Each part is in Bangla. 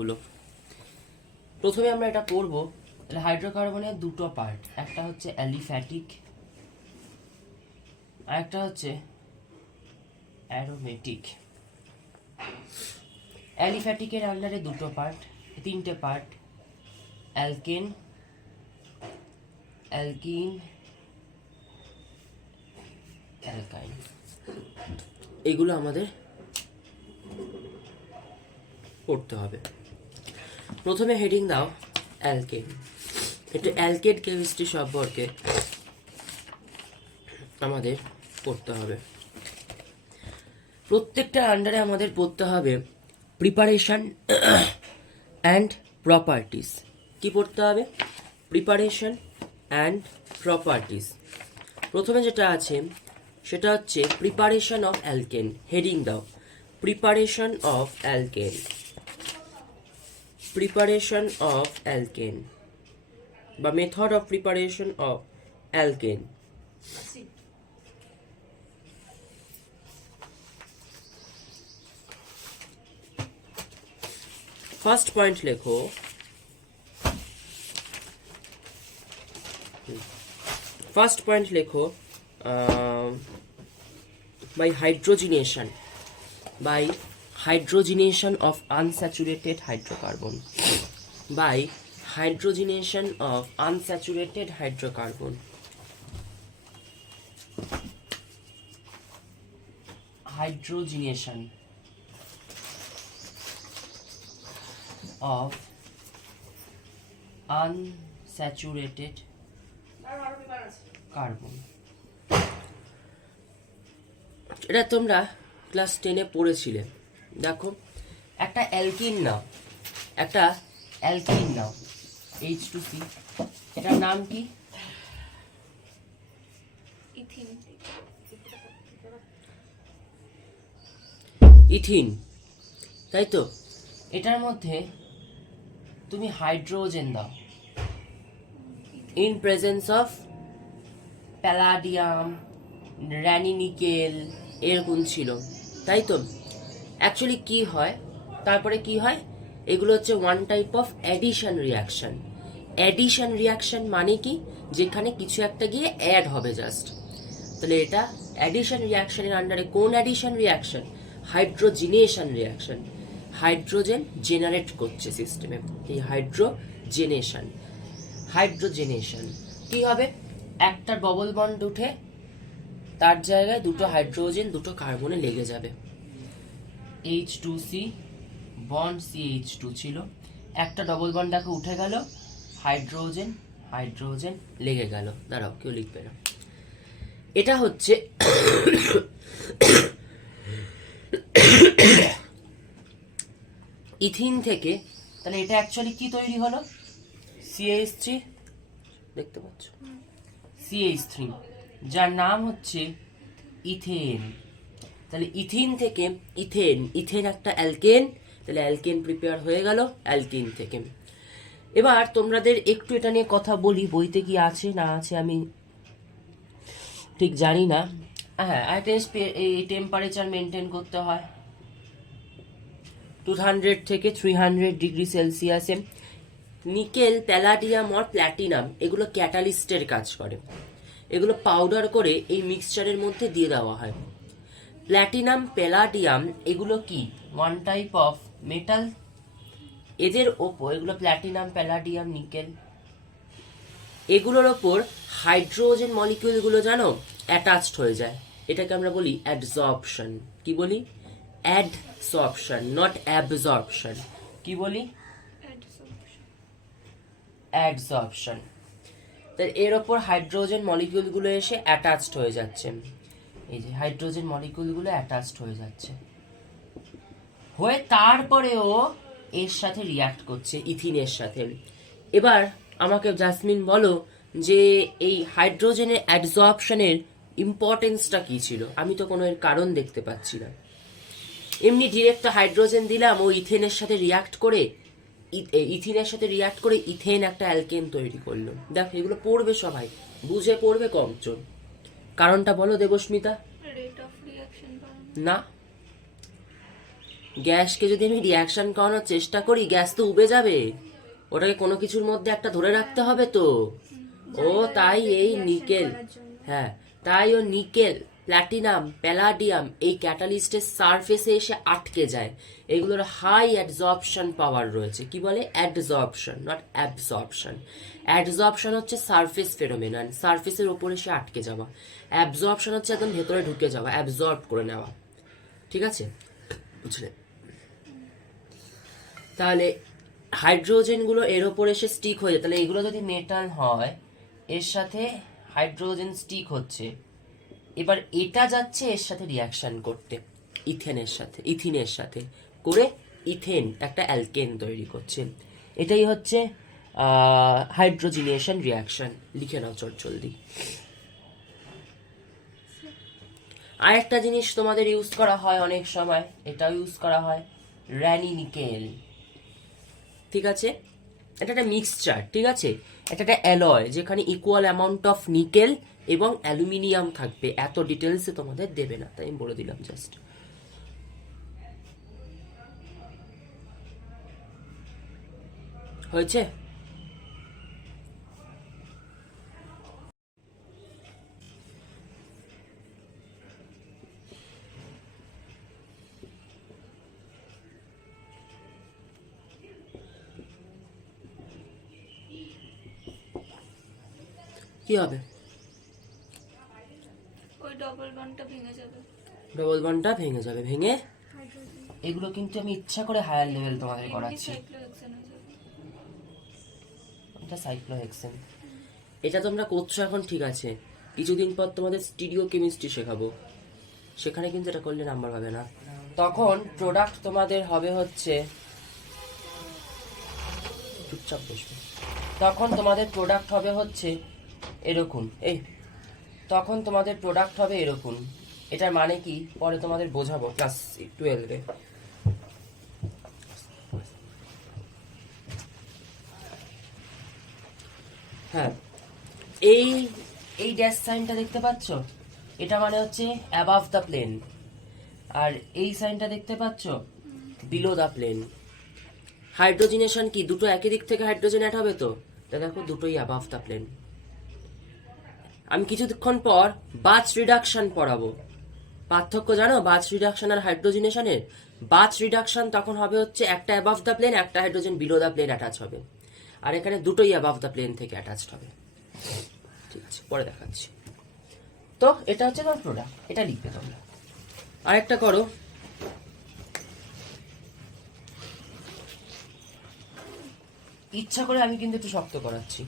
পার্টগুলো। প্রথমে আমরা এটা পড়ব। তাহলে হাইড্রোকার্বনের দুটো পার্ট, একটা হচ্ছে অ্যালিফ্যাটিক আর একটা হচ্ছে অ্যারোমেটিক। অ্যালিফ্যাটিকের আন্ডারে দুটো পার্ট, তিনটে পার্ট, অ্যালকেন, অ্যালকিন, অ্যালকাইন। এগুলো আমাদের পড়তে হবে। প্রথমে হেডিং দাও অ্যালকেন। একটু অ্যালকেন কেমিস্ট্রি সম্পর্কে আমাদের পড়তে হবে। প্রত্যেকটা আন্ডারে আমাদের পড়তে হবে প্রিপারেশন অ্যান্ড প্রপার্টিস। কি পড়তে হবে? Preparation and properties. প্রথমে যেটা আছে সেটা হচ্ছে প্রিপারেশন অফ অ্যালকেন। হেডিং দাও preparation of alkane. Preparation of alkane বা method of preparation of alkane. First point লেখো by hydrogenation of unsaturated hydrocarbon. By hydrogenation of unsaturated hydrocarbon. Hydrogenation of unsaturated carbon. এটা তোমরা ক্লাস 10-এ পড়েছিলে। দেখো একটা অ্যালকিন নাও, H2C। এটার নাম কি? ইথিন, তাই তো? এটার মধ্যে তুমি হাইড্রোজেন দাও ইন প্রেজেন্স অফ প্যালাডিয়াম, র্যানিনিকেল, এরকম ছিল, তাই তো? অ্যাকচুয়ালি কি হয়, তারপরে কি হয়, এগুলো হচ্ছে one type of addition reaction. Addition reaction মানে কি? যেখানে কিছু একটা গিয়ে অ্যাড হবে জাস্ট। তাহলে এটা অ্যাডিশন রিয়াকশনের আন্ডারে কোন addition reaction? Hydrogenation reaction. Hydrogen generate করছে সিস্টেমে, এই হাইড্রোজেনেশন কি হবে? একটা ডবল বন্ড উঠে তার জায়গায় দুটো হাইড্রোজেন দুটো কার্বনে লেগে যাবে। H2C বন্ড CH2 ছিল, একটা ডবল বন্ড দেখো উঠে গেল, হাইড্রোজেন লেগে গেল। দাঁড়াও, কেউ লিখবে না। এটা হচ্ছে ইথিন থেকে। তাহলে এটা অ্যাকচুয়ালি কি তৈরি হলো? CH3, দেখতে পাচ্ছ CH3, যার নাম হচ্ছে ইথেন। তাহলে ইথিন থেকে ইথেন একটা অ্যালকেন। তাহলে অ্যালকেন প্রিপেয়ার হয়ে গেল অ্যালকিন থেকে। এবার তোমাদের একটু এটা নিয়ে কথা বলি, বইতে কি আছে না আছে আমি ঠিক জানি না। হ্যাঁ, এই টেম্পারেচার মেনটেন করতে হয় 200 থেকে 300 ডিগ্রি সেলসিয়াসে। নিকেল, প্যালাডিয়াম আর প্ল্যাটিনাম এগুলো ক্যাটালিস্টের কাজ করে। এগুলো পাউডার করে এই মিক্সচারের মধ্যে দিয়ে দেওয়া হয়। প্ল্যাটিনাম, প্যালাডিয়াম এগুলো কি? One type of metal. এদের ওপর, এগুলো প্ল্যাটিনাম, প্যালাডিয়াম, নিকেল, এগুলোর ওপর হাইড্রোজেন মলিকিউলগুলো জানো অ্যাটাচড হয়ে যায়। এটাকে আমরা বলি অ্যাডসর্পশন। কি বলি? অ্যাডসর্পশন, নট অ্যাবজর্পশন। কি বলি? অ্যাডসর্পশন। তাহলে এর ওপর হাইড্রোজেন মলিকিউলগুলো এসে অ্যাটাচড হয়ে যাচ্ছে। এই যে হাইড্রোজেন মলিকিউলগুলো অ্যাটাচড হয়ে যাচ্ছে, হয়ে তারপরেও এর সাথে রিয়াক্ট করছে ইথিনের সাথে। এবার আমাকে জাসমিন বলো যে এই হাইড্রোজেনের অ্যাডসর্পশনের ইম্পর্টেন্সটা কি ছিল? আমি তো কোনো এর কারণ দেখতে পাচ্ছি না। এমনি ডিরেক্ট হাইড্রোজেন দিলাম, ও ইথেনের সাথে রিয়াক্ট করে ইথেন একটা অ্যালকেন তৈরি করলো। দেখ, এগুলো পড়বে সবাই, বুঝে পড়বে কমজন। কারণটা বলো দেবস্মিতা। রেট অফ রিঅ্যাকশন না, গ্যাসকে যদি আমি রিয়াকশন করানোর চেষ্টা করি, গ্যাস তো উবে যাবে, ওটাকে কোনো কিছুর মধ্যে একটা ধরে রাখতে হবে তো। ও তাই এই নিকেল, হ্যাঁ, তাই ও নিকেল, প্ল্যাটিনাম, প্যালাডিয়াম এই ক্যাটালিস্টের সারফেসে এসে আটকে যায়। এগুলোর হাই অ্যাডজর্পশন পাওয়ার রয়েছে। কি বলে? অ্যাডজর্পশন, নট অ্যাবজর্পশন। অ্যাডজর্পশন হচ্ছে সারফেস ফেনোমেনন, সারফেসের ওপরে এসে আটকে যাওয়া। অ্যাবজর্পশন হচ্ছে একদম ভেতরে ঢুকে যাওয়া, অ্যাবজর্ব করে নেওয়া। ঠিক আছে, বুঝলে? তাহলে হাইড্রোজেনগুলো এর ওপর এসে স্টিক হয়ে যায়। তাহলে এগুলো যদি মেটাল হয়, এর সাথে হাইড্রোজেন স্টিক হচ্ছে, এবার এটা যাচ্ছে এর সাথে রিয়াকশন করতে, ইথিনের সাথে করে ইথেন একটা অ্যালকেন তৈরি করছে। এটাই হচ্ছে হাইড্রোজিনেশন রিয়াকশন। লিখে নাও চট জলদি। আর একটা জিনিস তোমাদের ইউজ করা হয় অনেক সময়, এটাও ইউজ করা হয়, র্যানি নিকেল। ঠিক আছে, এটা একটা মিক্সচার, ঠিক আছে, এটা একটা অ্যালয় যেখানে ইকুয়াল অ্যামাউন্ট অফ নিকেল এবং অ্যালুমিনিয়াম থাকবে। এত ডিটেলসে তোমাদের দেবে না, তাই আমি বলে দিলাম জাস্ট। হয়েছে? কি হবে? ওই ডবল বন্ডটা ভেঙে যাবে। ডবল বন্ডটা ভেঙে যাবে, ভেঙে এগুলো কিন্তু আমি ইচ্ছা করে হায়ার লেভেল তোমাদের করাচ্ছি। এটা সাইক্লোহেক্সেন। এটা তোমরা করছো এখন, ঠিক আছে, কিছুদিন পর তোমাদের স্টিরিও কেমিস্ট্রি শেখাবো, সেখানে কিন্তু এটা করলে নাম্বার পাবে না। তখন প্রোডাক্ট তোমাদের হবে হচ্ছে, চুপচাপ বসবে, তখন তোমাদের প্রোডাক্ট হবে হচ্ছে এরকম। এই তখন তোমাদের প্রোডাক্ট হবে এরকম। এটার মানে কি পরে তোমাদের বোঝাবো ক্লাস 12-এ। হ্যাঁ, এই এই ড্যাশ সাইনটা দেখতে পাচ্ছ, এটা মানে হচ্ছে অ্যাবাভ দ্য প্লেন। আর এই সাইনটা দেখতে পাচ্ছ, বিলো দ্য প্লেন। হাইড্রোজিনেশন কি দুটো একই দিক থেকে হাইড্রোজেন অ্যাড হবে তো? তা দেখো দুটোই অ্যাবাভ দ্য প্লেন। আমি কিছুক্ষণ পর বাচ রিডাকশন পড়াবো। পার্থক্য জানো বাচ রিডাকশন আর হাইড্রোজিনেশনের? বাচ রিডাকশন তখন হবে হচ্ছে একটা অ্যাবাভ দ্য প্লেন, একটা hydrogen below the plane attach হবে, আর এখানে দুটোই অ্যাবাভ দ্য প্লেন থেকে অ্যাটাচড হবে। ঠিক আছে, পরে দেখাচ্ছি। তো এটা হচ্ছে তোমার প্রোডাক্ট, এটা লিখবে তোমরা। আরেকটা করো, ইচ্ছা করে আমি কিন্তু একটু শক্ত করাচ্ছি।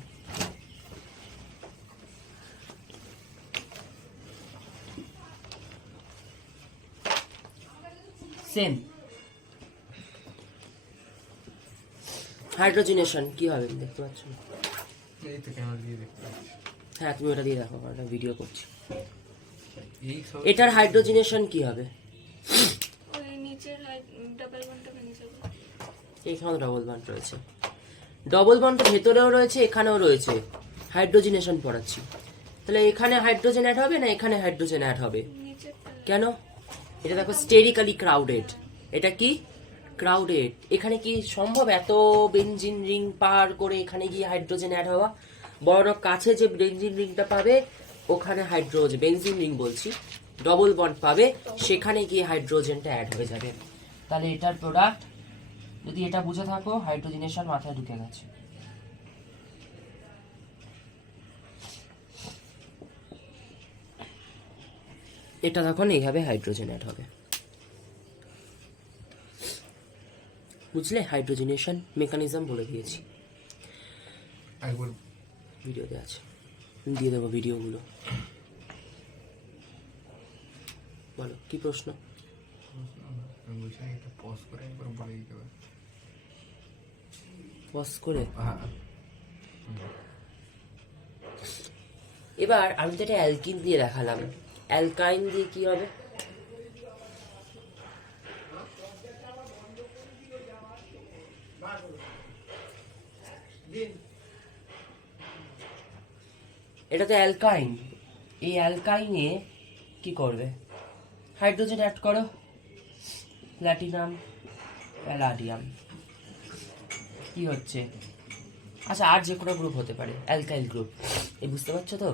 সেম হাইড্রোজিনেশন কি হবে দেখতে পাচ্ছ? এই তো ক্যামেরা দিয়ে দেখতে পাচ্ছি। হ্যাঁ, তুমি ওটা দিয়ে দেখো, একটা ভিডিও করছি। এটার হাইড্রোজিনেশন কি হবে? ওই নিচের ডাবল বন্ডটা ভেঙে যাবে। এখানেও ডবল বন্ড রয়েছে, ডবল বন্ড ভেতরেও রয়েছে, এখানেও রয়েছে। হাইড্রোজিনেশন পড়াচ্ছি, তাহলে এখানে হাইড্রোজেন অ্যাড হবে না এখানে হাইড্রোজেন অ্যাড হবে? কেন? এটা দেখো স্টেরিক্যালি ক্রাউডেড। এটা কি ক্রাউডেড? এখানে কি সম্ভব এত বেনজিন রিং পার করে এখানে গিয়ে হাইড্রোজেন অ্যাড হওয়া? বড় কাছে যে বেনজিন রিংটা পাবে ওখানে হাইড্রোজেন, বেনজিন রিং বলছি, ডবল বন্ড পাবে, সেখানে গিয়ে হাইড্রোজেনটা অ্যাড হয়ে যাবে। তাহলে এটার প্রোডাক্ট যদি এটা বুঝে থাকো, হাইড্রোজেনেশন মাথায় ঢুকে গেছে। এটা তখন এইভাবে হাইড্রোজেন অ্যাড হবে। বুঝলে? হাইড্রোজেনেশন মেকানিজম বলে দিয়েছি, একবার ভিডিওতে আছে, দিয়ে দেবো ভিডিওগুলো। বলো কি প্রশ্ন? আমি বলছি এটা পজ করে একবার বলে দিতে পারি। পজ করে হ্যাঁ, এবার আমি তো এটা অ্যালকিন দিয়ে দেখালাম, অ্যালকাইন দিয়ে কি হবে? এটা তো অ্যালকাইন, এই অ্যালকাইনে কি করবে? হাইড্রোজেন অ্যাড করো, প্ল্যাটিনাম প্যালাডিয়াম। কি হচ্ছে? আচ্ছা, আর যে কোনো গ্রুপ হতে পারে, অ্যালকাইল গ্রুপ। এই বুঝতে পারছো তো?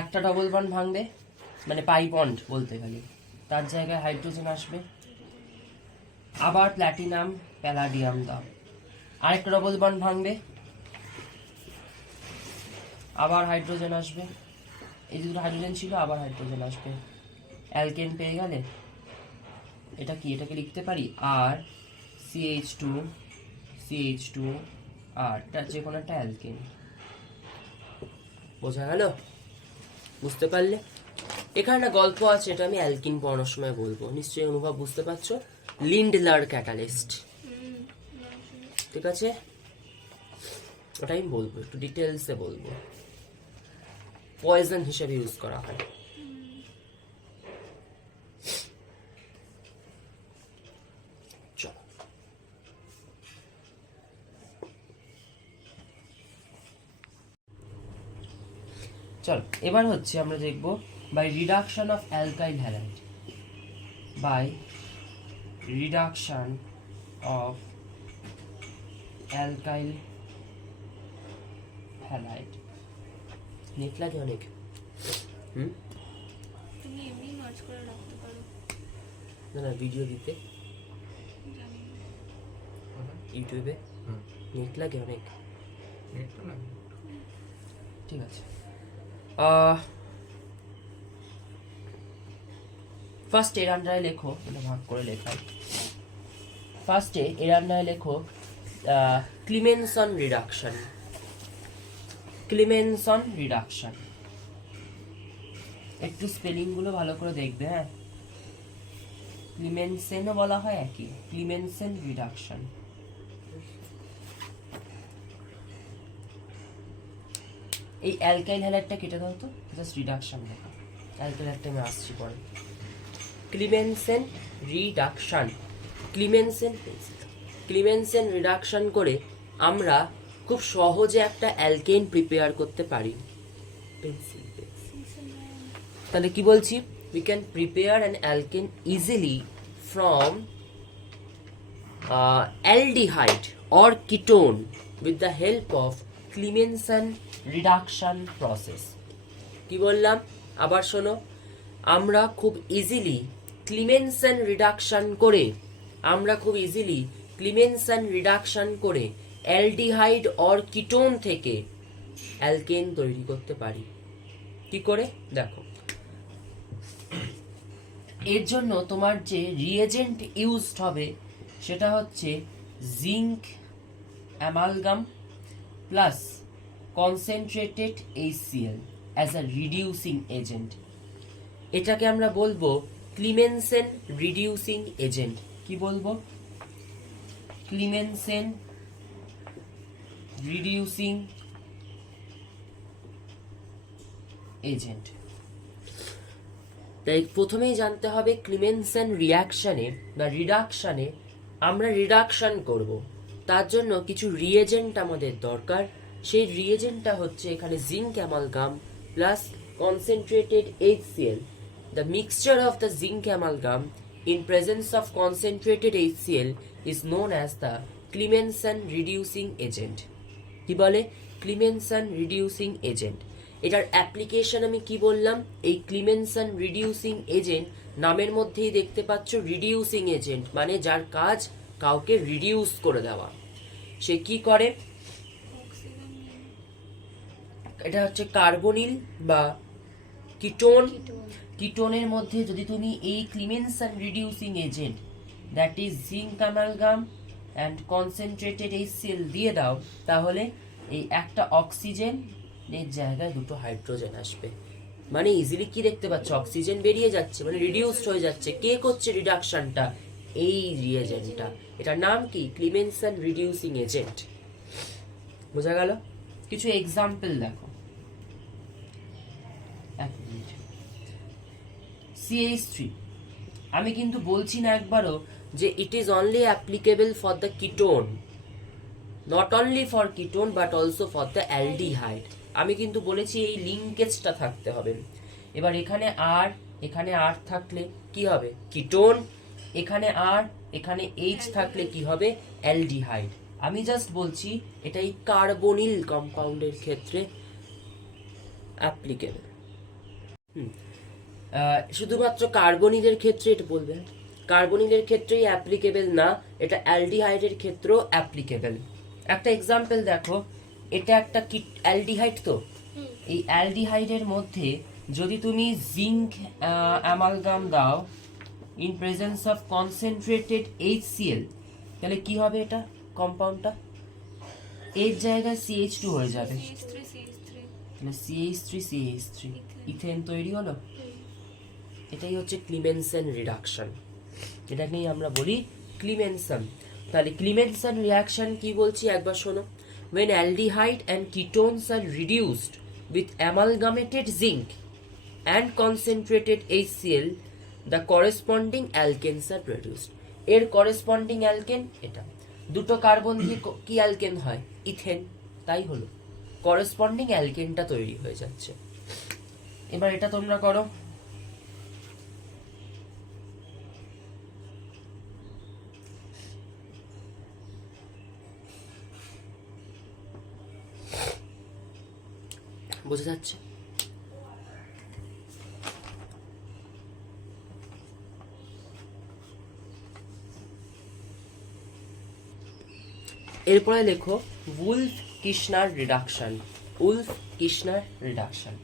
একটা ডবল বন্ড ভাঙবে, মানে পাই বন্ড বলতে গেলে, তার জায়গায় হাইড্রোজেন আসবে, আবার প্ল্যাটিনাম প্যালাডিয়াম দাও। আরেকটা ডবল বন্ড ভাঙবে, আবার হাইড্রোজেন আসবে, এই যে দুটো হাইড্রোজেন ছিল আবার হাইড্রোজেন আসবে, অ্যালকেন পেয়ে গেলে। এটা কি? এটাকে লিখতে পারি আর CH2 আর এটা যে কোনো একটা অ্যালকেন। বোঝা গেল? বুঝতে পারলে? এখানে একটা গল্প আছে, এটা আমি অ্যালকিন পড়ানোর সময় বলবো, নিশ্চয়ই অনুভব বুঝতে পারছো। লিন্ডলার ক্যাটালিস্ট, ঠিক আছে? ওটা আমি বলবো, একটু ডিটেলসে বলবো। পয়জন হিসেবে ইউজ করা হয়। চলো, চলো এবার হচ্ছে আমরা দেখব by reduction of alkyl halide, by reduction of alkyl halide. Net লাগে অনেক। তুমি এমনি মার্চ করে রাখতে পারো। না না, ভিডিও দিতে জানি না। ইউটিউবে নেট লাগে অনেক। নেট তো লাগে। ঠিক আছে। ফার্স্ট এর আন্ডারে লেখো, এটা ভাগ করে লেখাই। ফার্স্টে এর আন্ডারে লেখো ক্লিমেনসন রিডাকশন। ক্লিমেনসন রিডাকশন, একটু স্পেলিং গুলো ভালো করে দেখবে, হ্যাঁ। ক্লিমেনসেনও বলা হয় একই, ক্লিমেনসেন রিডাকশন। এই অ্যালকাইল হ্যালাইডটা কেটে দাও তো, জাস্ট রিডাকশন লেখা। অ্যালকাইল হ্যালাইডটা আমি আসছি পরে। ক্লিমেনসেন রিডাকশন, ক্লিমেনসেন রিডাকশন করে আমরা খুব সহজে একটা অ্যালকেন প্রিপেয়ার করতে পারি। তাহলে কি বলছি? we can prepare an alkane easily from aldehyde or ketone with the help of Clemmensen reduction process. কি বললাম? আবার শোনো, আমরা খুব ইজিলি Clemmensen reduction করে অ্যালডিহাইড অর কিটোন থেকে অ্যালকেন তৈরি করতে পারি। কি করে? দেখো, এর জন্য তোমার যে রিয়েজেন্ট ইউজড হবে সেটা হচ্ছে zinc amalgam plus concentrated HCl as a reducing agent. এটাকে আমরা বলবো ক্লিমেনসেন রিডিউসিং এজেন্ট। কি বলবো? ক্লিমেনসেন রিডিউসিং এজেন্ট। তাই প্রথমেই জানতে হবে ক্লিমেনসেন রিঅ্যাকশনে বা রিডাকশনে আমরা রিডাকশন করব, তার জন্য কিছু রিয়েজেন্ট আমাদের দরকার। সেই রিয়েজেন্টটা হচ্ছে এখানে zinc amalgam plus concentrated HCl। The mixture of the zinc amalgam in presence of concentrated HCl is known as the Clemmensen reducing agent. কি বলে? Clemmensen reducing agent. এটার অ্যাপ্লিকেশন আমি কি বললাম? এই ক্লিমেনসেন রিডিউসিং এজেন্ট নামের মধ্যেই দেখতে পাচ্ছ রিডিউসিং এজেন্ট, মানে যার কাজ কাউকে রিডিউস করে দেওয়া। সে কি করে? এটা হচ্ছে কার্বনিল বা কিটোন। কিটোনের মধ্যে যদি তুমি এই Clemmensen reducing agent that is zinc amalgam and concentrated HCl দিয়ে দাও, তাহলে এই একটা অক্সিজেন এর জায়গায় দুটো হাইড্রোজেন আসবে। মানে ইজিলি কি দেখতে পাচ্ছ? অক্সিজেন বেরিয়ে যাচ্ছে, মানে রিডিউসড হয়ে যাচ্ছে। কে করছে রিডাকশনটা? এই রিয়েজেন্টটা। এটার নাম কি? ক্লিমেনসেন রিডিউসিং এজেন্ট। বোঝা গেল? কিছু এক্সাম্পল দেখো। এক মিনিট। CH3, আমি কিন্তু বলছি না একবারও যে it is only applicable for the ketone, not only for ketone but also for the aldehyde. আমি কিন্তু বলেছি এই লিঙ্কেজটা থাকতে হবে। এবার এখানে আর এখানে আর থাকলে কি হবে? কিটোন। এখানে আর, এখানে এইচ থাকলে কি হবে? অ্যালডিহাইড। আমি জাস্ট বলছি এটা এই কার্বনিল কম্পাউন্ডের ক্ষেত্রে অ্যাপ্লিকেবল। শুধুমাত্র কার্বনিলের ক্ষেত্রে এটা বলবে, কার্বনিলের ক্ষেত্রেই অ্যাপ্লিকেবল না, এটা অ্যালডিহাইডের ক্ষেত্রেও অ্যাপ্লিকেবল। একটা এক্সাম্পল দেখো, এটা একটা অ্যালডিহাইড, তো এই অ্যালডিহাইডের মধ্যে যদি তুমি জিঙ্ক অ্যামালগাম দাও in presence of concentrated HCl, তাহলে কি হবে? এটা কম্পাউন্ডটা এর জায়গায় CH2 হয়ে যাবে, তাহলে CH3 ইথেন তৈরি হলো। এটাই হচ্ছে ক্লিমেনসেন রিডাকশন, এটাকেই আমরা বলি ক্লিমেনসন। তাহলে ক্লিমেনসন রিঅ্যাকশন কি বলছি একবার শোনো। when aldehyde and ketones are reduced with amalgamated zinc and concentrated HCl, the corresponding alkanes are produced. এর corresponding alkane এটা, দুটো কার্বন দিয়ে কি অ্যালকেন হয়? ইথেন। তাই হলো corresponding অ্যালকেনটা তৈরি হয়ে যাচ্ছে। এবার এটা তোমরা করো। বোঝা যাচ্ছে? এরপরে লেখো উলফ কিশনার রিডাকশন। উলফ কিশনার রিডাকশন,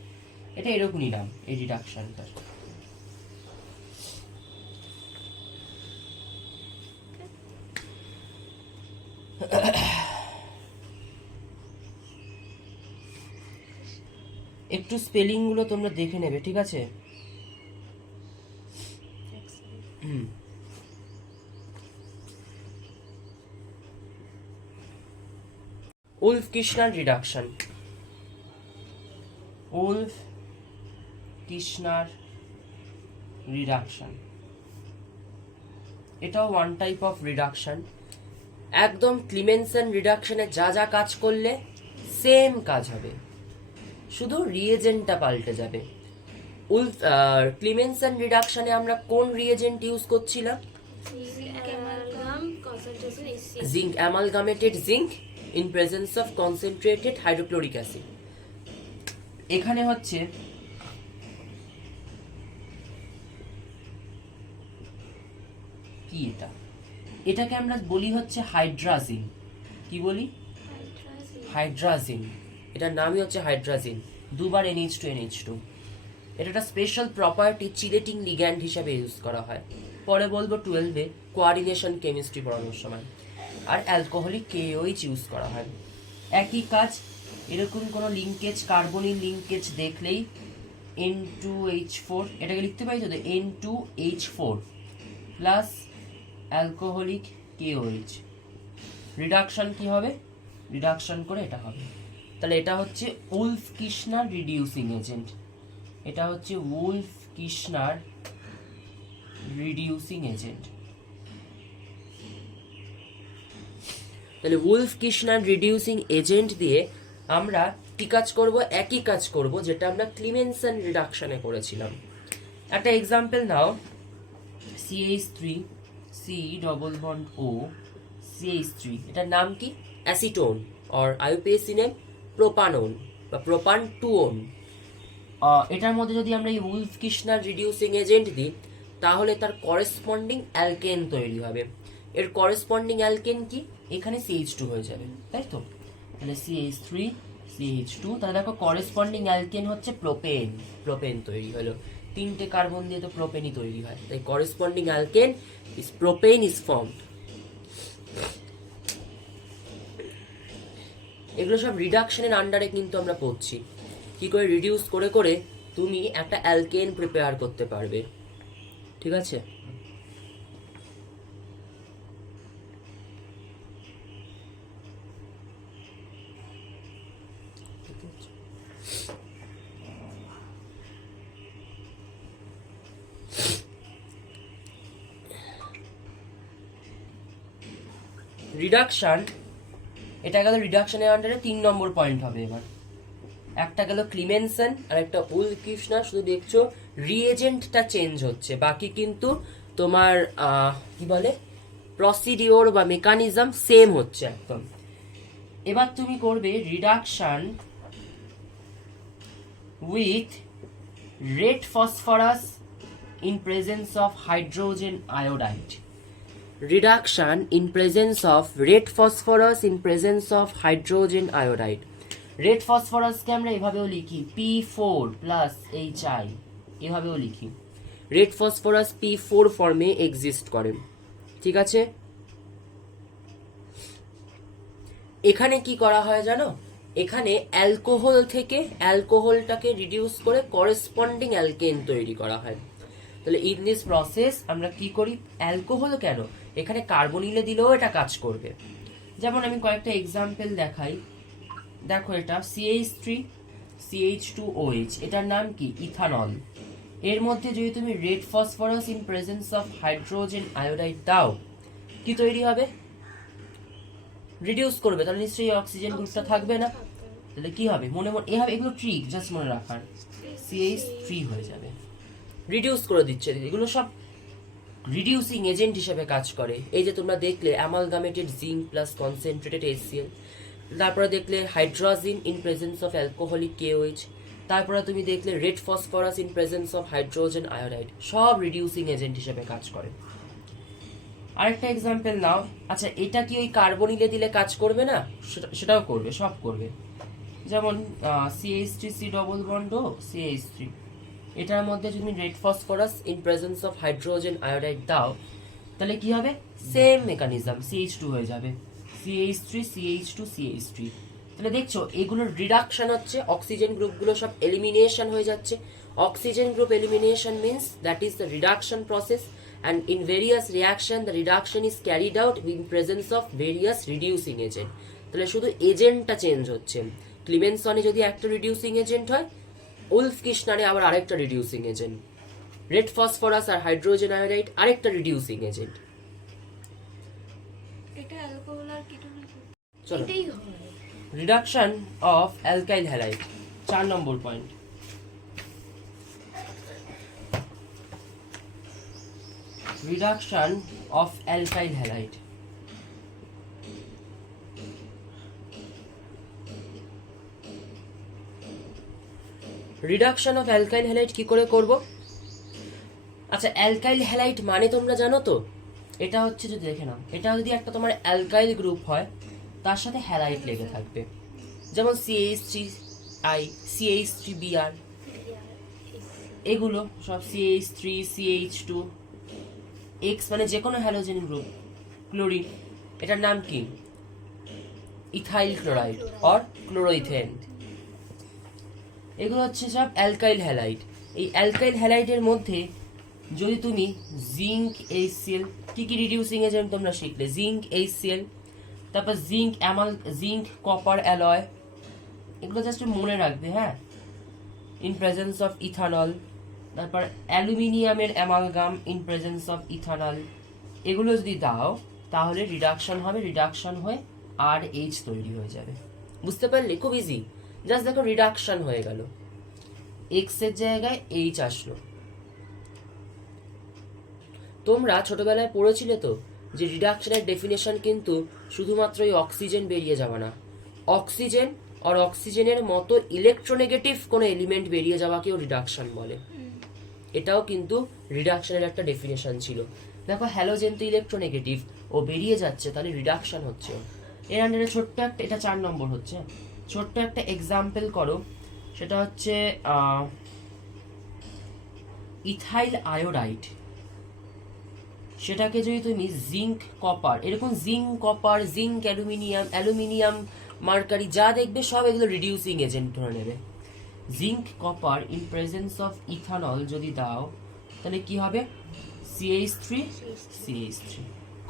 এটা এরকমই নাম এই রিডাকশনটা। একটু স্পেলিং গুলো তোমরা দেখে নেবে, ঠিক আছে? উলফ কিশনার রিডাকশন, উলফ কিশনার রিডাকশন, এটাও ওয়ান টাইপ অফ রিডাকশন। একদম ক্লিমেনসন রিডাকশনে যা যা কাজ করলে সেম কাজ হবে, শুধু রিয়েজেন্টটা পাল্টে যাবে। ক্লিমেনসন রিডাকশনে আমরা কোন রিয়েজেন্ট ইউজ করছিলাম? Zinc, amalgamated zinc in presence of concentrated hydrochloric acid. এখানে হচ্ছে কি, এটা, এটাকে আমরা বলি হচ্ছে হাইড্রাজিন। কি বলি? হাইড্রাজিন। এটার নামই হচ্ছে হাইড্রাজিন, দুবার NH2NH2। এটা একটা স্পেশাল প্রপার্টি চিলেটিং লিগ্যান্ড হিসেবে ইউজ করা হয়, পরে বলবো 12-এ কোঅর্ডিনেশন কেমিস্ট্রি পড়ানোর সময়। আর অ্যালকোহলিক KOH ইউজ করা হয়, একই কাজ। এরকম কোনো লিঙ্কেজ, কার্বনিল লিঙ্কেজ দেখলেই N2H4, এটাকে লিখতে পারি তো, N2H4 plus alcoholic KOH, reduction কি হবে? রিডাকশন করে এটা হবে। তাহলে এটা হচ্ছে উলফ কিশনার রিডিউসিং এজেন্ট, এটা হচ্ছে উলফ কিশনার রিডিউসিং এজেন্ট। তাহলে উলফ কিশনার রিডিউসিং এজেন্ট দিয়ে আমরা কি কাজ করব? একই কাজ করব যেটা আমরা ক্লিমেনসন রিডাকশনে করেছিলাম। একটা এক্সাম্পল নাও, CH3 C double bond O CH3, এটার নাম কি? অ্যাসিটোন, অর IUPAC নেম প্রোপানোন বা প্রোপান 2-on। এটার মধ্যে যদি আমরা এই উলফ কিশনার রিডিউসিং এজেন্ট দিই তাহলে তার করেসপন্ডিং অ্যালকেন তৈরি হবে। এর করেসপন্ডিং অ্যালকেন কি? এখানে CH2 হয়ে যাবে, তাই তো? তাহলে CH3 CH2, তাহলে দেখো করেসপন্ডিং অ্যালকেন হচ্ছে প্রোপেন। প্রোপেন তৈরি হলো, তিনটে কার্বন দিয়ে তো প্রোপেনই তৈরি হয়, তাই corresponding alkane is propane is formed. এগুলো সব রিডাকশনের আন্ডারে কিন্তু আমরা পড়ছি, কি করে রিডিউস করে করে তুমি একটা অ্যালকেন প্রিপেয়ার করতে পারবে, ঠিক আছে? রিডাকশন, এটা গেল রিডাকশনের আন্ডারে 3 নম্বর পয়েন্ট হবে। এবার একটা গেল ক্লিমেনসন আর একটা উলফ কিশনার, শুধু দেখছো রিএজেন্টটা চেঞ্জ হচ্ছে, বাকি কিন্তু তোমার কি বলে প্রসিডিওর বা মেকানিজম সেম হচ্ছে একদম। এবার তুমি করবে reduction with red phosphorus in presence of hydrogen iodide. Reduction in presence of red phosphorus in presence of hydrogen iodide. Red ফসফরাসকে আমরা এভাবেও লিখি P4+HI, এভাবেও লিখি। রেড ফসফরাস P4 ফর্মে এক্সিস্ট করে, ঠিক আছে। এখানে কি করা হয় জানো, এখানে অ্যালকোহল থেকে অ্যালকোহলটাকে রিডিউস করে করেসপন্ডিং অ্যালকেন তৈরি করা হয়। তাহলে ইন দিস প্রসেস আমরা কি করি, অ্যালকোহল কেন, এখানে কার্বনিলে দিলেও এটা কাজ করবে। যেমন আমি কয়েকটা এক্সাম্পল দেখাই, দেখো এটা CH3CH2OH, এটার নাম কি ইথানল। এর মধ্যে যদি তুমি red phosphorus in presence of hydrogen iodide দাও, কি তৈরি হবে, রিডিউস করবে, তাহলে নিশ্চয়ই অক্সিজেন গ্রুপটা থাকবে না। তাহলে কি হবে, মনে মনে এভাবে, এগুলো ট্রিক জাস্ট মনে রাখার, CH3 হয়ে যাবে, রিডিউস করে দিচ্ছে। এগুলো সব রিডিউসিং এজেন্ট হিসেবে কাজ করে। এই যে তোমরা দেখলে amalgamated zinc plus concentrated HCl, তারপরে দেখলে hydrazine in presence of alcoholic KOH, তারপরে তুমি দেখলে red phosphorus in presence of hydrogen iodide, সব রিডিউসিং এজেন্ট হিসেবে কাজ করে। আরেকটা এক্সাম্পল নাও, আচ্ছা এটা কি ওই কার্বনিলে দিলে কাজ করবে না, সেটাও করবে, সব করবে। যেমন CH3C ডবল বন্ড CH3, এটার মধ্যে যদি red phosphorus in presence of hydrogen iodide দাও, তাহলে কি হবে, সেম মেকানিজম, CH2 হয়ে যাবে, CH3CH2CH3। তাহলে দেখছো এগুলোর রিডাকশন হচ্ছে, অক্সিজেন গ্রুপগুলো সব এলিমিনেশন হয়ে যাচ্ছে। Oxygen group elimination means that is the reduction process, and in various reaction the reduction is carried out in presence of various reducing agent। তাহলে শুধু এজেন্টটা চেঞ্জ হচ্ছে, ক্লিমেনসনে যদি একটা রিডিউসিং এজেন্ট হয়, উলফ কিশনারে আবার আরেকটা রিডিউসিং এজেন্ট, রেড ফসফরাস আর হাইড্রোজেন আয়োডাইড আরেকটা রিডিউসিং এজেন্ট। এটা অ্যালকোহল আর কিটোনের, চলো, এটাই হবে। Reduction of alkyl halide, 4 number point. Reduction of alkyl halide. Reduction of alkyl halide কি করে করব, আচ্ছা অ্যালকাইল হ্যালাইড মানে তোমরা জানো তো, এটা হচ্ছে যদি দেখে নাও, এটা যদি একটা তোমার অ্যালকাইল গ্রুপ হয় তার সাথে হ্যালাইড লেগে থাকবে, যেমন CH3I CH3Br, এগুলো সব CH3 CH2 X মানে যে কোনো হ্যালোজেন গ্রুপ, ক্লোরিন, এটার নাম কি ইথাইল ক্লোরাইড অর ক্লোরোইথেন, এগুলো হচ্ছে সব অ্যালকাইল হ্যালাইড। এই অ্যালকাইল হ্যালাইডের মধ্যে যদি তুমি জিঙ্ক HCl, কি কি রিডিউসিং এজেন্ট তোমরা শিখলে, জিঙ্ক HCl, তারপর জিঙ্ক কপার অ্যালয়, এগুলো জাস্ট মনে রাখবে, হ্যাঁ, ইন প্রেজেন্স অফ ইথানল, তারপর অ্যালুমিনিয়ামের amalgam in presence of ethanol, এগুলো যদি দাও তাহলে রিডাকশন হবে, রিডাকশন হয়ে RH তৈরি হয়ে যাবে। বুঝতে পারলে, খুব ইজি, জাস্ট দেখো রিডাকশন হয়ে গেল, X এর জায়গায় H আসলো। তোমরা ছোটবেলায় পড়েছিলে তো যে রিডাকশনের ডেফিনেশন কিন্তু শুধুমাত্র এই অক্সিজেন বেরিয়ে যাওয়া না, অক্সিজেন আর অক্সিজেনের মতো ইলেকট্রোনেগেটিভ কোনো এলিমেন্ট বেরিয়ে যাওয়াকেও রিডাকশন বলে। এটাও কিন্তু রিডাকশনের একটা ডেফিনেশন ছিল। দেখো হ্যালোজেন তো ইলেকট্রোনেগেটিভ, ও বেরিয়ে যাচ্ছে, তাহলে রিডাকশন হচ্ছে। এর আন্ডারে ছোট্ট একটা, এটা 4 নম্বর হচ্ছে, ছোট্ট একটা এক্সাম্পল করো, সেটা হচ্ছে ইথাইল আয়োডাইড, সেটাকে যদি তুমি জিঙ্ক কপার, এরকম zinc copper, zinc aluminium, aluminium mercury যা দেখবে সব এগুলো রিডিউসিং এজেন্ট ধরে নেবে। Zinc copper in presence of ethanol যদি দাও তাহলে কি হবে, CH3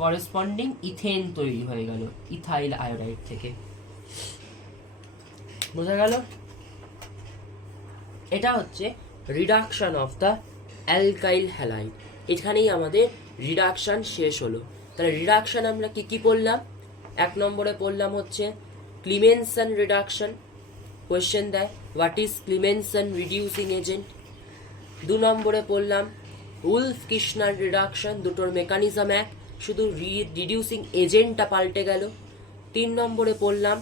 করেসপন্ডিং ইথেন তৈরি হয়ে গেল ইথাইল আয়োডাইড থেকে। বোঝা গেল, এটা হচ্ছে reduction of the alkyl halide. এখানেই আমাদের রিডাকশন শেষ হলো। তাহলে রিডাকশন আমরা কি কি পড়লাম, 1 নম্বরে পড়লাম হচ্ছে ক্লিমেনসন রিডাকশন, কোয়েশ্চেন দেয় what is Clemmensen reducing agent. 2 নম্বরে পড়লাম উলফ কির্শনার রিডাকশন, দুটোর মেকানিজম এক, শুধু রিডিউসিং এজেন্টটা পাল্টে গেল। 3 নম্বরে পড়লাম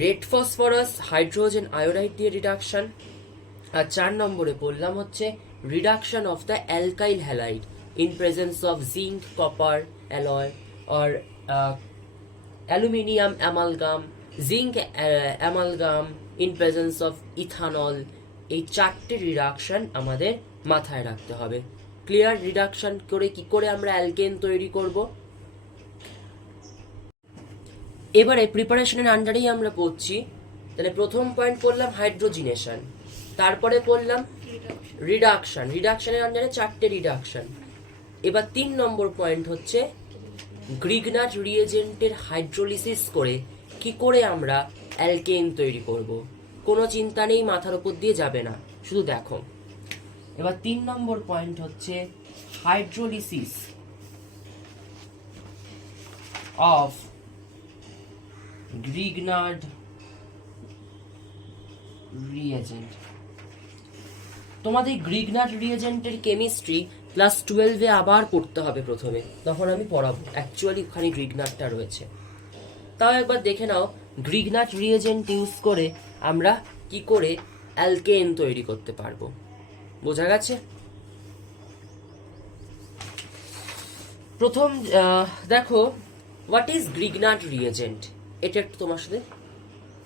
রেড ফসফরাস হাইড্রোজেন আয়োডাইড দিয়ে রিডাকশন। আর 4 নম্বরে পড়লাম হচ্ছে reduction of the alkyl halide in presence of zinc, copper alloy or aluminium amalgam, zinc amalgam in presence of ethanol. এই 4টে রিডাকশন আমাদের মাথায় রাখতে হবে। ক্লিয়ার? রিডাকশন করে কি করে আমরা অ্যালকেন তৈরি করব। এবারে প্রিপারেশনের আন্ডারেই আমরা পড়ছি। তাহলে প্রথম পয়েন্ট পড়লাম হাইড্রোজিনেশন, তারপরে পড়লাম রিডাকশন, রিডাকশনের আন্ডারে 4টে রিডাকশন। এবার 3 নম্বর পয়েন্ট হচ্ছে গ্রিগনাট রিয়েজেন্টের হাইড্রোলিসিস করে কি করে আমরা অ্যালকেন তৈরি করব। কোনো চিন্তা নেই, মাথার উপর দিয়ে যাবে না, শুধু দেখো। এবার 3 নম্বর পয়েন্ট হচ্ছে হাইড্রোলিসিস অফ গ্রিগনাট রিয়েজেন্ট। তোমাদের গ্রিগনাট রিয়েজেন্টের কেমিস্ট্রি ক্লাস 12-এ আবার পড়তে হবে প্রথমে, তখন আমি পড়াবো। অ্যাকচুয়ালি ওখানে গ্রিগনাটটা রয়েছে, তাও একবার দেখে নাও গ্রিগনাট রিয়েজেন্ট ইউজ করে আমরা কি করে অ্যালকেন তৈরি করতে পারবো। বোঝা গেছে? প্রথম দেখো, হোয়াট ইজ গ্রিগনাট রিয়েজেন্ট, এটা একটু তোমার সাথে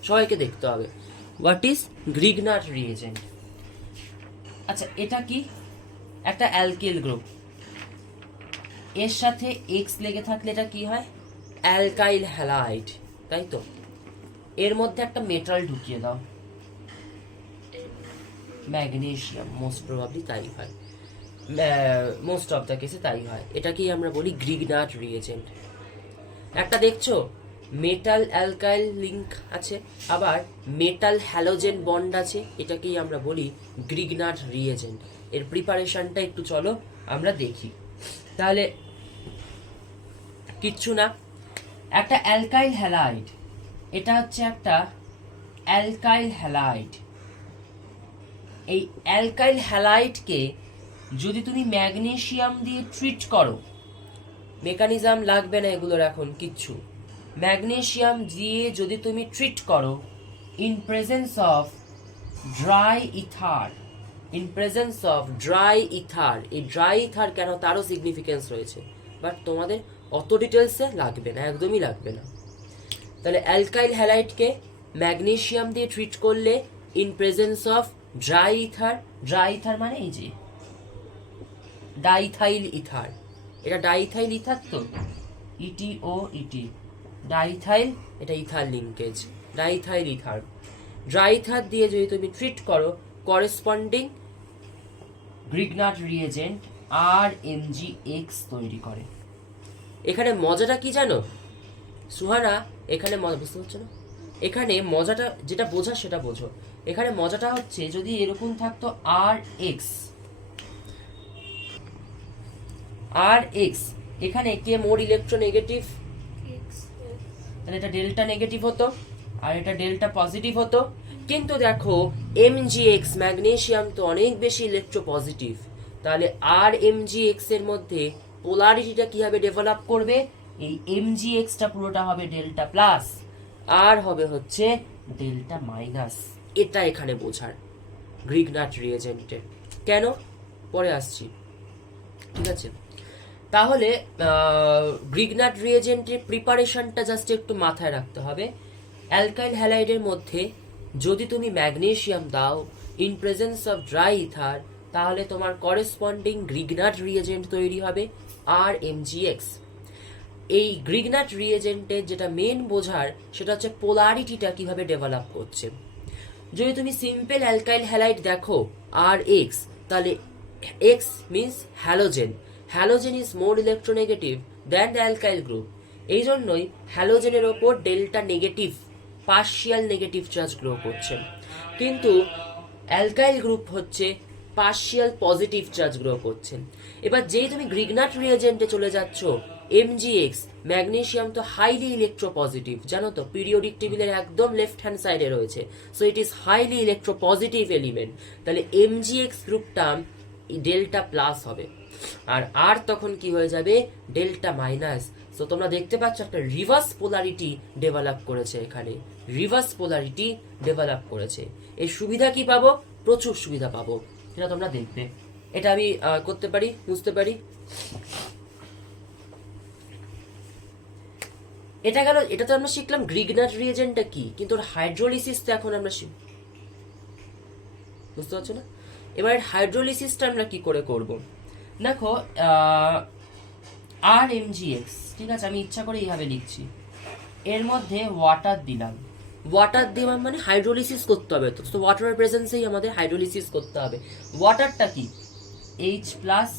সবাইকে দেখতে হবে। What is Grignard reagent? আচ্ছা, এটা কি? একটা অ্যালকিল গ্রুপ, এর সাথে এক্স লেগে থাকলে এটা কি হয়? অ্যালকাইল হ্যালাইড, তাই তো? এর মধ্যে একটা মেটাল ঢুকিয়ে দাও, ম্যাগনেসিয়াম, মোস্ট প্রবাবলি তাই হয়, মোস্ট অফ দ্য কেসে তাই হয়। এটাকেই আমরা বলি গ্রিগনাট রিয়েজেন্ট। একটা দেখছো মেটাল অ্যালকাইল লিঙ্ক আছে, আবার মেটাল হ্যালোজেন বন্ড আছে, এটাকেই আমরা বলি গ্রিগনাট রিয়েজেন্ট। এর প্রিপারেশনটা একটু চলো আমরা দেখি। তাহলে কিচ্ছু না, একটা অ্যালকাইল হ্যালাইড, এটা হচ্ছে একটা অ্যালকাইল হ্যালাইড। এই অ্যালকাইল হ্যালাইডকে যদি তুমি ম্যাগনেসিয়াম দিয়ে ট্রিট করো, মেকানিজম লাগবে না এগুলোর এখন কিচ্ছু, ম্যাগনেসিয়াম দিয়ে যদি তুমি ট্রিট করো in presence of dry ether, in presence of dry ether. এই ড্রাই ইথার কেন, তারও সিগনিফিকেন্স রয়েছে, বাট তোমাদের অত ডিটেলসে লাগবে না, একদমই লাগবে না। তাহলে অ্যালকাইল হ্যালাইডকে ম্যাগনেসিয়াম দিয়ে ট্রিট করলে in presence of dry ether, dry ether মানে এই যে ডাইথাইল ইথার, এটা ডাইথাইল ইথার তো, ইটি ও ইটি, ডাইথাইল, এটা ether linkage, diethyl ether. Dry ether দিয়ে যদি তুমি ট্রিট করো, করেসপন্ডিং গ্রিগনাট রিয়েজেন্ট RMgX তৈরি করে। এখানে মজাটা কি জানো সুহানা? এখানে মজা বুঝতে পারছো না? এখানে মজাটা যেটা বোঝা সেটা বোঝো। এখানে মজাটা হচ্ছে যদি এরকম থাকতো RX, এখানে কে মোর ইলেকট্রোনেগেটিভ, তাহলে এটা ডেল্টা নেগেটিভ হতো আর এটা ডেল্টা পজিটিভ হতো। কিন্তু দেখো MgX, ম্যাগনেসিয়াম তো অনেক বেশি ইলেকট্রো পজিটিভ, তাহলে RMgX এর মধ্যে পোলারিটিটা কিভাবে ডেভেলপ করবে? এই MgXটা পুরোটা হবে ডেল্টা প্লাস, আর হবে হচ্ছে ডেল্টা মাইনাস। এটা এখানে বোঝার গ্রিগনাট রিয়েজেন্টের। কেন? পরে আসছি, ঠিক আছে? তাহলে গ্রিগনাট রিয়েজেন্টের প্রিপারেশনটা জাস্ট একটু মাথায় রাখতে হবে। অ্যালকাইল হ্যালাইডের মধ্যে যদি তুমি ম্যাগনেসিয়াম দাও in presence of dry ether, তাহলে তোমার করেসপন্ডিং গ্রিগনাট রিয়েজেন্ট তৈরি হবে RMgX। এই গ্রিগনাট রিয়েজেন্টের যেটা মেন বোঝার সেটা হচ্ছে পোলারিটিটা কিভাবে ডেভেলপ করছে। যদি তুমি সিম্পল অ্যালকাইল হ্যালাইড দেখো RX, তাহলে X means halogen, halogen is more electronegative than the alkyl group. এই জন্যই হ্যালোজেনের ওপর delta negative, partial negative charge grow করছে, কিন্তু অ্যালকাইল গ্রুপ হচ্ছে পার্শিয়াল পজিটিভ চার্জ গ্রো করছে। এবার যেই তুমি গ্রিগনাট রিয়েজেন্টে চলে যাচ্ছ MgX, ম্যাগনেসিয়াম তো হাইলি ইলেকট্রো পজিটিভ, জানো তো, পিরিয়ডিক টেবিলের একদম লেফট হ্যান্ড সাইডে রয়েছে, so it is highly electro positive element. তাহলে MgX গ্রুপটা ডেল্টা প্লাস হবে, আর আর তখন কি হয়ে যাবে ডেল্টা মাইনাস। তো তোমরা দেখতে পাচ্ছ একটা রিভার্স পোলারিটি ডেভেলপ করেছে, এখানে রিভার্স পোলারিটি ডেভেলপ করেছে। এর সুবিধা কি পাবো? প্রচুর সুবিধা পাবো, সেটা তোমরা দেখবে। এটা আমি করতে পারি, বুঝতে পারি। এটা গেল, এটা তো আমরা শিখলাম গ্রিগনার রিয়েজেন্টটা কি, কিন্তু হাইড্রোলিসিস তো এখন আমরা বুঝতে পারছো না? এবার হাইড্রোলিসিসটা আমরা কি করে করব? দেখো আর এমজিএক্স, ঠিক আছে, আমি ইচ্ছা করে এইভাবে লিখছি, এর মধ্যে ওয়াটার দিলাম। ওয়াটার দিলাম মানে হাইড্রোলিসিস করতে হবে, তো ওয়াটারের প্রেজেন্সেই আমাদের হাইড্রোলিসিস করতে হবে। ওয়াটারটা কি? এইচ প্লাস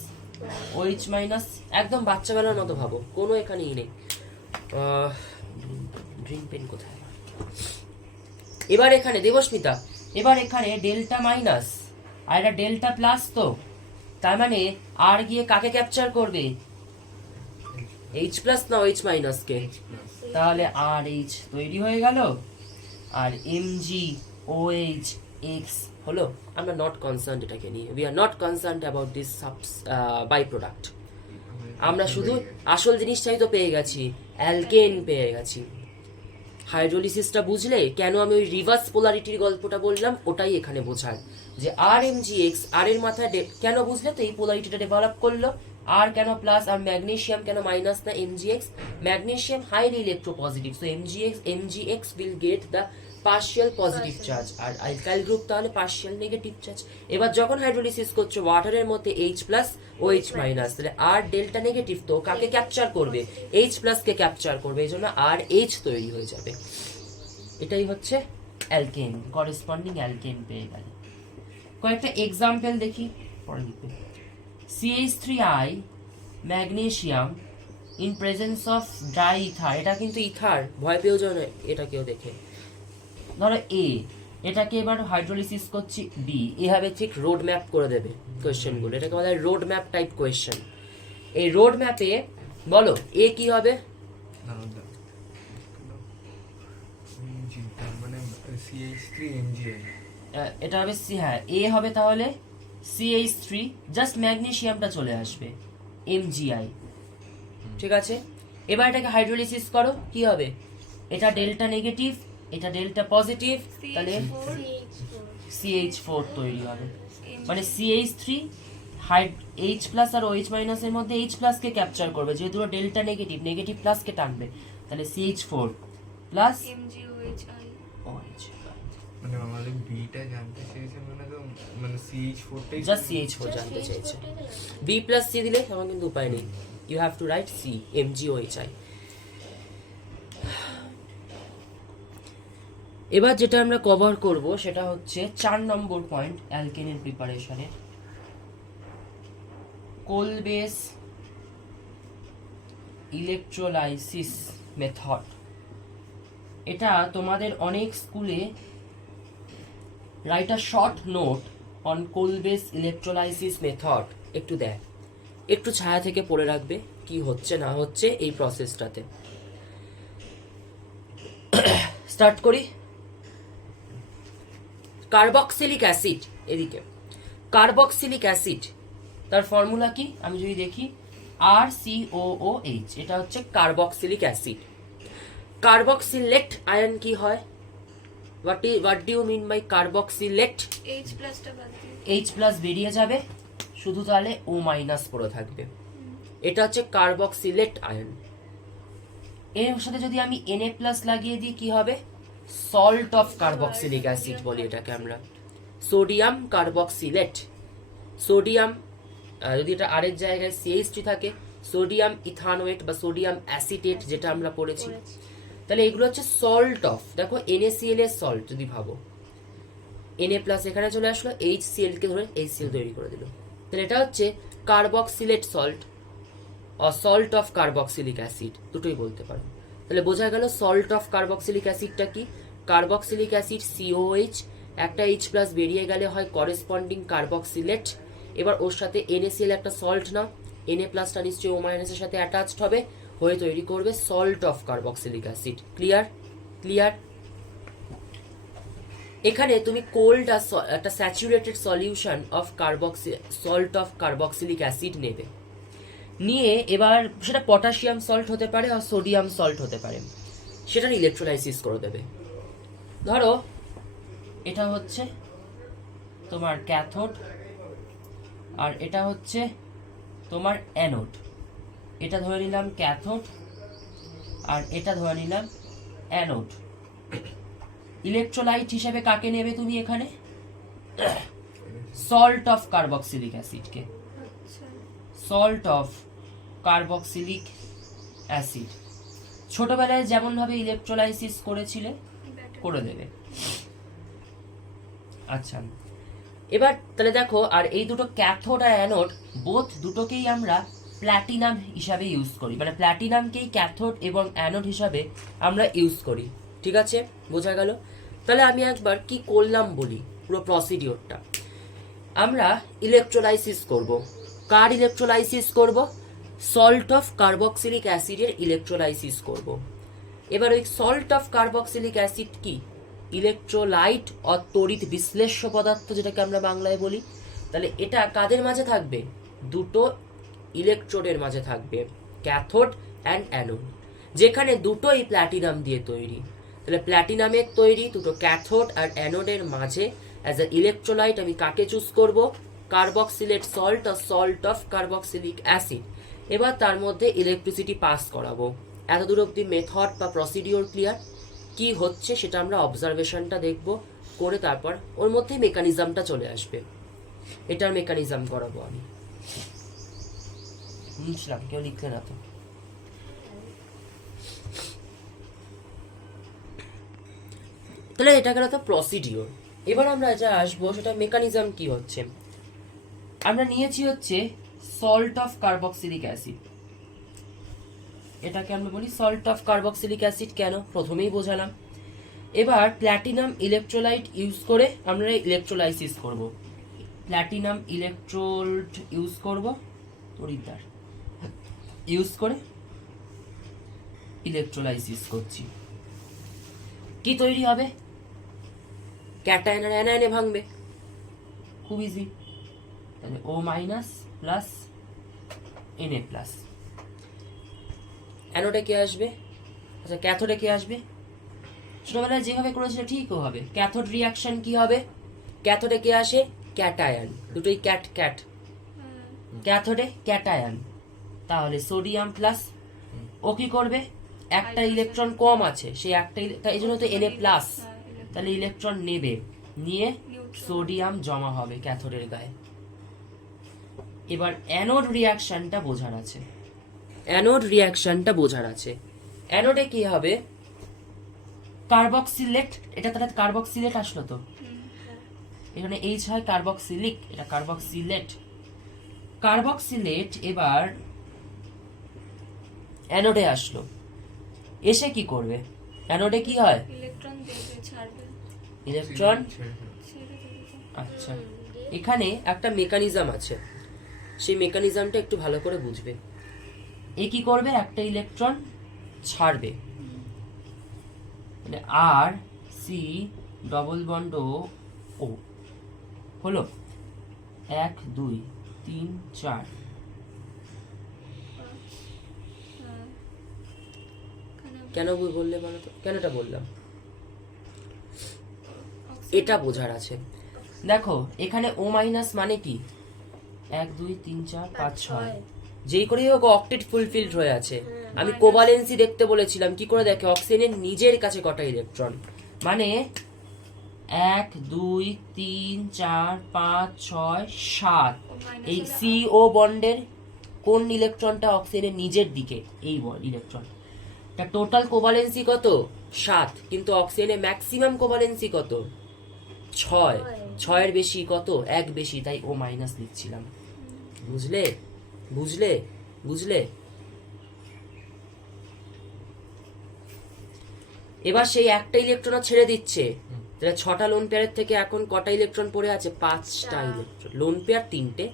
ওইচ মাইনাস, একদম বাচ্চাবেলার মতো ভাবো, কোনো এখানেই নেই। ড্রিঙ্ক পেন কোথায়? এবার এখানে দেবস্মিতা, এবার এখানে ডেল্টা মাইনাস আর এটা ডেল্টা প্লাস, তো তার মানে আর গিয়ে কাকে ক্যাপচার করবে? এইচ প্লাস না এইচ মাইনাস কে? তাহলে আর এইচ তৈরি হয়ে গেল, আর M G O H X হলো। আমরা নট কনসার্ন এটাকে নিয়ে, we are not concern about this by product. আমরা শুধু আসল জিনিসটাই তো পেয়ে গেছি, অ্যালকেন পেয়ে গেছি। হাইড্রোলিসিসটা বুঝলে কেন আমি ওই রিভার্স পোলারিটির গল্পটা বললাম, ওটাই এখানে বোঝার, যে আর এম জি এক্স আর এর মাথায় কেন বুঝলে তো এই পোলারিটিটা ডেভেলপ করলো। আর কেন প্লাস, আর ম্যাগনেসিয়াম কেন মাইনাস না MgX? Magnesium highly electropositive, so MgX will get the partial positive charge, আর অ্যালকাইল গ্রুপ তাহলে পার্শিয়াল নেগেটিভ চার্জ। এবার যখন হাইড্রোলিসিস করছো ওয়াটারের মধ্যে H plus O H minus, তাহলে আর ডেল্টা নেগেটিভ, তো কাকে ক্যাপচার করবে? এইচ প্লাস কে ক্যাপচার করবে, এই জন্য আর এইচ তৈরি হয়ে যাবে। এটাই হচ্ছে অ্যালকেন, করেসপন্ডিং অ্যালকেন পেয়ে গেল। কয়েকটা এক্সাম্পল দেখি, পরে লিখবে। CH3I magnesium in presence of dry ether, এটা কিন্তু ইথার, ভয় পেও যাও না এটা কেউ দেখে। ধরো এ, এটাকে এবার হাইড্রোলিসিস করছি বি, এভাবে ঠিক রোড ম্যাপ করে দেবে কোয়েশ্চেনগুলো, এটাকে বলা হয় রোড ম্যাপ টাইপ কোয়েশ্চেন। এই রোড ম্যাপে বলো এ কি হবে? মানে CH3MgI, এটা হবে সি, হ্যাঁ এ হবে তাহলে CH3, জাস্ট ম্যাগনেসিয়ামটা চলে আসবে MgI, ঠিক আছে। এবার এটাকে হাইড্রোলিসিস করো, কি হবে? এটা ডেল্টা নেগেটিভ, এটা ডেল্টা পজিটিভ, তাহলে CH4 তৈরি হবে। মানে CH3 H প্লাস আর OH মাইনাস এর মধ্যে H প্লাস কে ক্যাপচার করবে, যেহেতু ডেল্টা নেগেটিভ, নেগেটিভ প্লাস কে টানবে, তাহলে CH4 প্লাস OH। মানে আমাদের বিটা জানতে চেয়েছে, মানে তো মানে CH4 টাই, জাস্ট CH4 জানতে চাইছে। B প্লাস C দিলে আমার কিন্তু উপায় নেই, you have to write C MgOHI। এবার যেটা আমরা কভার করব সেটা হচ্ছে 4 নম্বর পয়েন্ট অ্যালকেনের প্রিপারেশনের, কোলবেস ইলেকট্রোলাইসিস মেথড। এটা তোমাদের অনেক স্কুলে write a short note on Kolbe's electrolysis method একটু দেয়, একটু ছায়া থেকে পড়ে রাখবে কি হচ্ছে না হচ্ছে এই প্রসেসটাতে। স্টার্ট করি। কার্বক্সিলিক অ্যাসিড, এদিকে কার্বক্সিলিক অ্যাসিড, তার ফর্মুলা কি আমি যদি দেখি, RCOOH, এটা হচ্ছে কার্বক্সিলিক অ্যাসিড। কার্বক্সিলেট আয়ন কি হয়? What do you mean by carboxylate? H plus বেরিয়ে যাবে, শুধু তাহলে O মাইনাস পড়ে থাকবে, এটা হচ্ছে কার্বক্সিলেট আয়ন। এর সাথে যদি আমি Na প্লাস লাগিয়ে দিই কি হবে? সল্ট অফ কার্বক্সিলিক অ্যাসিড বলি এটাকে আমরা, সোডিয়াম কার্বক্সিলেট। সোডিয়াম যদি এটা আর এর জায়গায় CH3 থাকে, সোডিয়াম ইথানোয়েট বা সোডিয়াম অ্যাসিটেট যেটা আমরা পড়েছি, তাহলে এগুলো হচ্ছে সল্ট অফ। দেখো NaCl এর সল্ট যদি ভাবো, Na প্লাস এখানে চলে আসলো, HCl কে ধরে HCl তৈরি করে দিল, তাহলে এটা হচ্ছে carboxylate salt or salt of carboxylic acid, দুটোই বলতে পারো। তাহলে বোঝা গেল সল্ট অফ কার্বক্সিলিক অ্যাসিডটা কি? কার্বক্সিলিক অ্যাসিড COH, একটা H প্লাস বেরিয়ে গেলে হয় করেসপন্ডিং কার্বক্সিলেট। এবার ওর সাথে NaCl একটা সল্ট, না Na প্লাসটা নিশ্চয়ই O মাইনাসের সাথে অ্যাটাচড হবে, হয়ে তৈরি করবে salt of carboxylic acid. Clear? Clear? এখানে তুমি কোল্ড আর একটা saturated solution of salt of carboxylic acid নেবে, নিয়ে এবার সেটা পটাশিয়াম সল্ট হতে পারে আর সোডিয়াম সল্ট হতে পারে, সেটার ইলেকট্রোলাইসিস করে দেবে। ধরো এটা হচ্ছে তোমার ক্যাথোড আর এটা হচ্ছে তোমার অ্যানোড, এটা ধরে নিলাম ক্যাথোড আর এটা ধরে নিলাম অ্যানোড। ইলেকট্রোলাইট হিসেবে কাকে নেবে তুমি এখানে? সল্ট অফ কার্বক্সিলিক অ্যাসিডকে, আচ্ছা সল্ট অফ কার্বক্সিলিক অ্যাসিড। ছোটবেলায় যেমন ভাবে ইলেকট্রোলাইসিস করেছিলে ব্যাটার করে দেবে। আচ্ছা, এবার তাহলে দেখো, আর এই দুটো ক্যাথোড আর অ্যানোড বোথ দুটোকেই আমরা প্ল্যাটিনাম হিসাবে ইউজ করি, মানে প্ল্যাটিনামকেই ক্যাথোড এবং অ্যানোড হিসাবে আমরা ইউজ করি। ঠিক আছে, বোঝা গেল? তাহলে আমি একবার কি করলাম বলি, পুরো প্রসিডিওরটা। আমরা ইলেকট্রোলাইসিস করব। কার ইলেকট্রোলাইসিস করব? সল্ট অফ কার্বক্সিলিক অ্যাসিডের ইলেকট্রোলাইসিস করব। এবার ওই সল্ট অফ কার্বক্সিলিক অ্যাসিড কি? ইলেকট্রোলাইট অর তড়িৎ বিশ্লেষ্য পদার্থ, যেটাকে আমরা বাংলায় বলি। তাহলে এটা কাদের মাঝে থাকবে? দুটো ইলেকট্রোডের মাঝে থাকবে, ক্যাথোড অ্যান্ড অ্যানোড, যেখানে দুটোই প্ল্যাটিনাম দিয়ে তৈরি। তাহলে প্ল্যাটিনামের তৈরি দুটো ক্যাথোড আর অ্যানোডের মাঝে অ্যাজ এ ইলেকট্রোলাইট আমি কাকে চুজ করব? কার্বক্সিলেট সল্ট আর সল্ট অফ কার্বক্সিলিক অ্যাসিড। এবার তার মধ্যে ইলেকট্রিসিটি পাস করাবো। এতদূর অব্দি মেথড বা প্রসিডিওর ক্লিয়ার? কি হচ্ছে সেটা আমরা অবজারভেশনটা দেখব, করে তারপর ওর মধ্যে মেকানিজমটা চলে আসবে। এটার মেকানিজম করাবো আমি। বুঝলাম, কেউ লিখলে না তো? তাহলে এটা গেল তো প্রসিডিওর। এবার আমরা এটা আসবো, সেটা মেকানিজম কি হচ্ছে। আমরা নিয়েছি হচ্ছে সল্ট অফ কার্বক্সিলিক অ্যাসিড, এটাকে আমরা বলি সল্ট অফ কার্বক্সিলিক অ্যাসিড। কেন? প্রথমেই বোঝালাম। এবার প্ল্যাটিনাম ইলেকট্রোলাইট ইউজ করে আমরা ইলেকট্রোলাইসিস করব। প্ল্যাটিনাম ইলেকট্রোড ইউজ করব, তড়িৎদ্বার ইউজ করে ইলেকট্রোলাইসিস করছি। কি তৈরি হবে? ক্যাটায়ন আর অ্যানায়নে ভাঙবে, খুব ইজি। তাহলে ও মাইনাস প্লাস এনএ প্লাস। অ্যানোডে কে আসবে? আচ্ছা, ক্যাথোডে কে আসবে? ছোটবেলায় যেভাবে করেছিল ঠিকও হবে। ক্যাথোড রিয়াকশন কি হবে? ক্যাথোডে কে আসে? ক্যাটায়ন, দুটোই ক্যাট ক্যাট। ক্যাথোডে ক্যাটায়ন, তাহলে সোডিয়াম প্লাস। ও কি করবে? একটা ইলেকট্রন কম আছে, সেই একটা, এই জন্য তো এনএ প্লাস। তাহলে ইলেকট্রন নেবে, নিয়ে সোডিয়াম জমা হবে ক্যাথোডের গায়ে। এবার অ্যানোড রিয়াকশনটা বোঝার আছে। অ্যানোড রিয়াকশনটা বোঝার আছে। অ্যানোডে কি হবে? কার্বক্সিলেট, এটা তাহলে কার্বক্সিলেট আসলো তো, এখানে এইচ হয় কার্বক্সিলিক, এটা কার্বক্সিলেট। কার্বক্সিলেট এবার অ্যানোডে আসলো, এসে কি করবে? অ্যানোডে কি হয়? ইলেকট্রন দেবে, ছাড়বে, ইলেকট্রন। ছেড়ে দেবে। আচ্ছা, এখানে একটা মেকানিজম আছে, সেই মেকানিজমটা একটু ভালো করে বুঝবে। এ কি করবে? একটা ইলেকট্রন ছাড়বে, মানে আর সি ডবল বন্ড ও হলো 1 2 3 4। হ্যাঁ। কেন বললে বলো তো? কেন এটা বললাম? এটা বোঝার আছে। দেখো এখানে ও মাইনাস মানে কি? 1 2 3 4 5 6, যেই করেই হোক অক্টেট ফুলফিলড হয়ে আছে। আমি কোভালেন্সি দেখতে বলেছিলাম, কি করে দেখে? অক্সিজেনের নিজের কাছে কটা ইলেকট্রন, মানে 1 2 3 4 5 6 7। এই সিও বন্ডের কোন ইলেকট্রনটা অক্সিজেনের নিজের দিকে? এই ইলেকট্রন। তা টোটাল কোভালেন্সি কত? 7, কিন্তু অক্সিজেনের ম্যাক্সিমাম কোভালেন্সি কত? 6। 6 এর বেশি কত? 1 বেশি, তাই ও মাইনাস লিখছিলাম। বুঝলে? বুঝলে? বুঝলে? এবার সেই একটা ইলেকট্রন ছেড়ে দিচ্ছে, তাহলে 6টা লোন পেয়ারের থেকে এখন কটা ইলেকট্রন পড়ে আছে? 5টা ইলেকট্রন। লোন পেয়ার 3টে,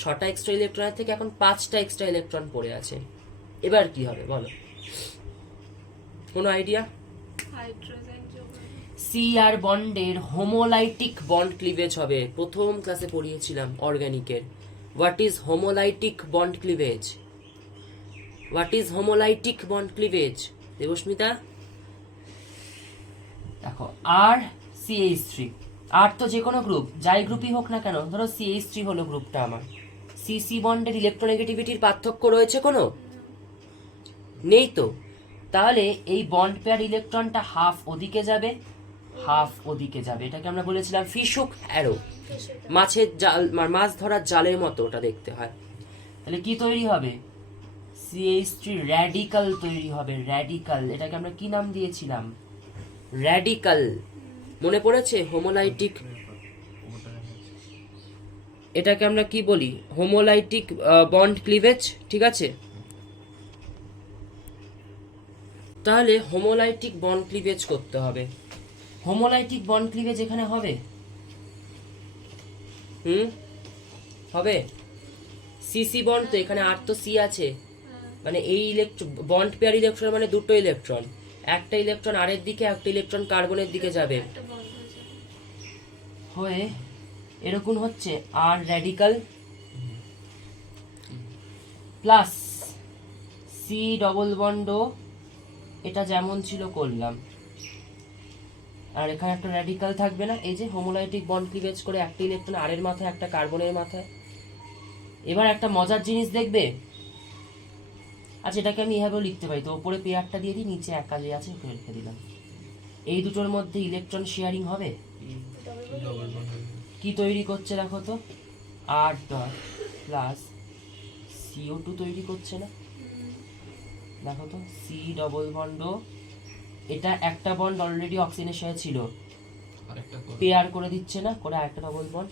6টা এক্সট্রা ইলেকট্রনের থেকে এখন 5টা এক্সট্রা ইলেকট্রন পড়ে আছে। এবার কি হবে বলো? কোনো আইডিয়া? হাইড্রোজেন যোগ হবে। সি আর বন্ডের হোমোলাইটিক বন্ড ক্লিভেজ হবে। প্রথম ক্লাসে পড়িয়েছিলাম অর্গানিকের। What is homolytic bond cleavage? What is homolytic bond cleavage Debasmita? দেখো আর CH3, আর তো যে কোনো গ্রুপ, যাই গ্রুপই হোক না কেন, ধরো CH3 হলো গ্রুপটা আমার, CC বন্ডের ইলেকট্রোনেগেটিভিটির পার্থক্য রয়েছে কোনো? নেই তো। তাহলে এই বন্ড পেয়ার ইলেকট্রনটা হাফ ওদিকে যাবে, হাফ ওদিকে যাবে। এটাকে আমরা বলেছিলাম ফিশ হুক অ্যারো, মাছের জাল, মাছ ধরার জালের মতো ওটা দেখতে হয়। তাহলে কি তৈরি হবে? CH3 র্যাডিক্যাল তৈরি হবে, র্যাডিক্যাল। এটাকে আমরা কি নাম দিয়েছিলাম? র্যাডিক্যাল। মনে পড়েছে? হোমোলাইটিক, এটাকে আমরা কি বলি? হোমোলাইটিক বন্ড ক্লিভেজ, ঠিক আছে? তাহলে হোমোলাইটিক বন্ড ক্লিভেজ করতে হবে। হোমোলাইটিক বন্ড ক্লিভেজ এখানে হবে? হবে। সিসি বন্ড তো এখানে, আর তো সি আছে, মানে এই বন্ড পেয়ার ইলেকট্রন মানে দুটো ইলেকট্রন, একটা ইলেকট্রন আর এর দিকে, একটা ইলেকট্রন কার্বনের দিকে যাবে, একটা বন্ধ হয়ে যাবে। হয়ে এরকম হচ্ছে আর radical plus C double bond, এটা যেমন ছিল করলাম, আর এখানে একটা র্যাডিক্যাল থাকবে না? এই যে হোমোলাইটিক বন্ড ক্লিভেজ করে একটা ইলেকট্রন আর এর মাথায়, একটা কার্বনের মাথায়। এবার একটা মজার জিনিস দেখবে। আচ্ছা, এটাকে আমি এভাবেও লিখতে পারি, তো উপরে পেয়ারটা দিয়ে দিই, নিচে একা যে আছে ওকে রেখে দিলাম। এই দুটোর মধ্যে ইলেকট্রন শেয়ারিং হবে। ডবল বন্ড কি তৈরি করছে দেখো তো? আর ডট প্লাস CO2 তৈরি করছে না? দেখো তো, সি ডবল বন্ড, এটা একটা বন্ড অলরেডি অক্সিজেনের সাথে ছিল, আরেকটা করে পেয়ার করে দিচ্ছে না, করে আরেকটা ডবল বন্ড।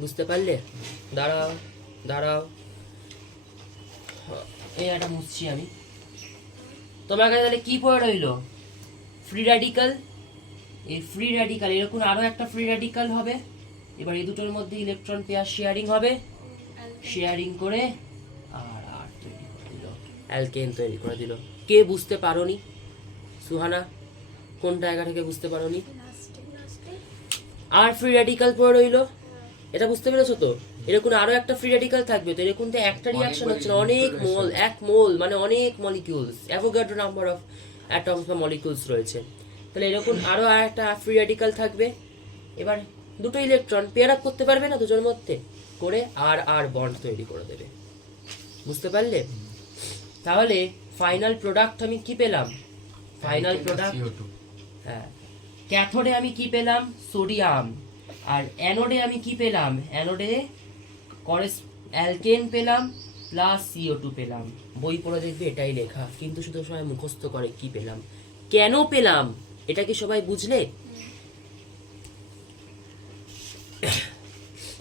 বুঝতে পারলে? দাঁড়াও দাঁড়াও, এই একটা মুছছি আমি। তোমার কাছে তাহলে কি পড়ে রইলো? Free radical. এই ফ্রি র্যাডিক্যাল, এরকম আরো একটা ফ্রি র্যাডিক্যাল হবে। এবার এই দুটোর মধ্যে ইলেকট্রন পেয়ার শেয়ারিং হবে, শেয়ারিং করে আর আর তৈরি করে দিল, অ্যালকেন তৈরি করে দিল। কে বুঝতে পারোনি? সুহানা, কোন জায়গা থেকে বুঝতে পারোনি? আর ফ্রি র্যাডিক্যাল পড়ে রইলো, এটা বুঝতে পেরেছো তো? এরকম আরো একটা ফ্রি র্যাডিক্যাল থাকবে, তো এরকম তো একটা রিঅ্যাকশন হচ্ছে না, অনেক মোল, এক মোল মানে অনেক molecules, Avogadro number of atoms বা মলিকিউলস রয়েছে। তাহলে এরকম আরো একটা ফ্রি র্যাডিক্যাল থাকবে। এবার দুটো ইলেকট্রন পেয়ার আপ করতে পারবে না দুটোর মধ্যে, করে আর আর বন্ড তৈরি করে দেবে। বুঝতে পারলে? তাহলে ফাইনাল প্রোডাক্ট আমি কি পেলাম? ফাইনাল প্রোডাক্ট, CO2 হ্যাঁ, ক্যাথোডে আমি কি পেলাম? সোডিয়াম। আর অ্যানোডে আমি কি পেলাম? অ্যানোডে অ্যালকেন পেলাম প্লাস CO2 পেলাম। বই পড়ে দেখবে এটাই লেখা, কিন্তু শুধু সবাই মুখস্থ করে কি পেলাম, কেন পেলাম, এটা কি সবাই বুঝলে?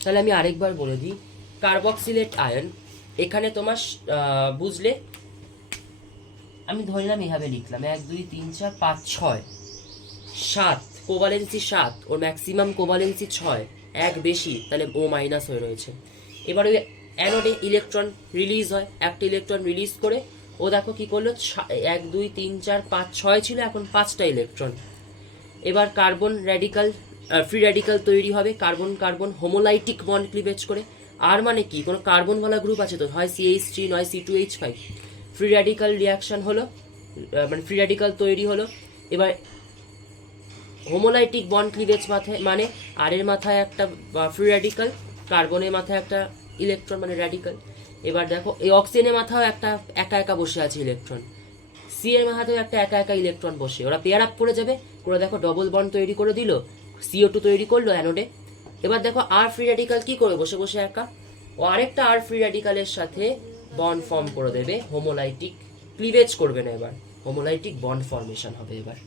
তাহলে আমি আরেকবার বলে দিই, কার্বক্সিলেট আয়ন, এখানে তোমার বুঝলে, আমি ধরলাম এভাবে লিখলাম 1 2 3 4 5 6 7, কোভালেন্সি 7, ওর ম্যাক্সিমাম কোভালেন্সি 6, এক বেশি, তাহলে O মাইনাস হয়ে রয়েছে। এবার ওই অ্যানোডে ইলেকট্রন রিলিজ হয়, একটা ইলেকট্রন রিলিজ করে ও দেখো কি করলো, 1 2 3 4 5 6 ছিল, এখন 5টা ইলেকট্রন। এবার কার্বন র্যাডিক্যাল, ফ্রি র্যাডিক্যাল তৈরি হবে, কার্বন কার্বন হোমোলাইটিক বন্ড ক্লিভেজ করে। আর মানে কি, কোনো কার্বনওয়ালা গ্রুপ আছে তো, হয় CH3 নয় C2H5, ফ্রি র্যাডিক্যাল রিয়াকশন হলো, মানে ফ্রি র্যাডিক্যাল তৈরি হলো। এবার হোমোলাইটিক বন্ড ক্লিভেজ মাথায় মানে আর এর মাথায় একটা ফ্রি র্যাডিক্যাল, কার্বনের মাথায় একটা ইলেকট্রন মানে র্যাডিক্যাল। এবার দেখো এই অক্সিজেনের মাথাও একটা একা একা বসে আছে ইলেকট্রন, সি এর মাথাতেও একটা একা একা ইলেকট্রন বসে, ওরা পেয়ার আপ করে যাবে, করে দেখো ডবল বন্ড তৈরি করে দিল, CO2 তৈরি করলো অ্যানোডে। এবার দেখো আর ফ্রি র্যাডিক্যাল কি করে, বসে বসে একা, ও আরেকটা আর ফ্রি র্যাডিক্যালের সাথে বন্ড ফর্ম করে দেবে, হোমোলাইটিক ক্লিভেজ করবে না, এবার হোমোলাইটিক বন্ড ফর্মেশন হবে। এবার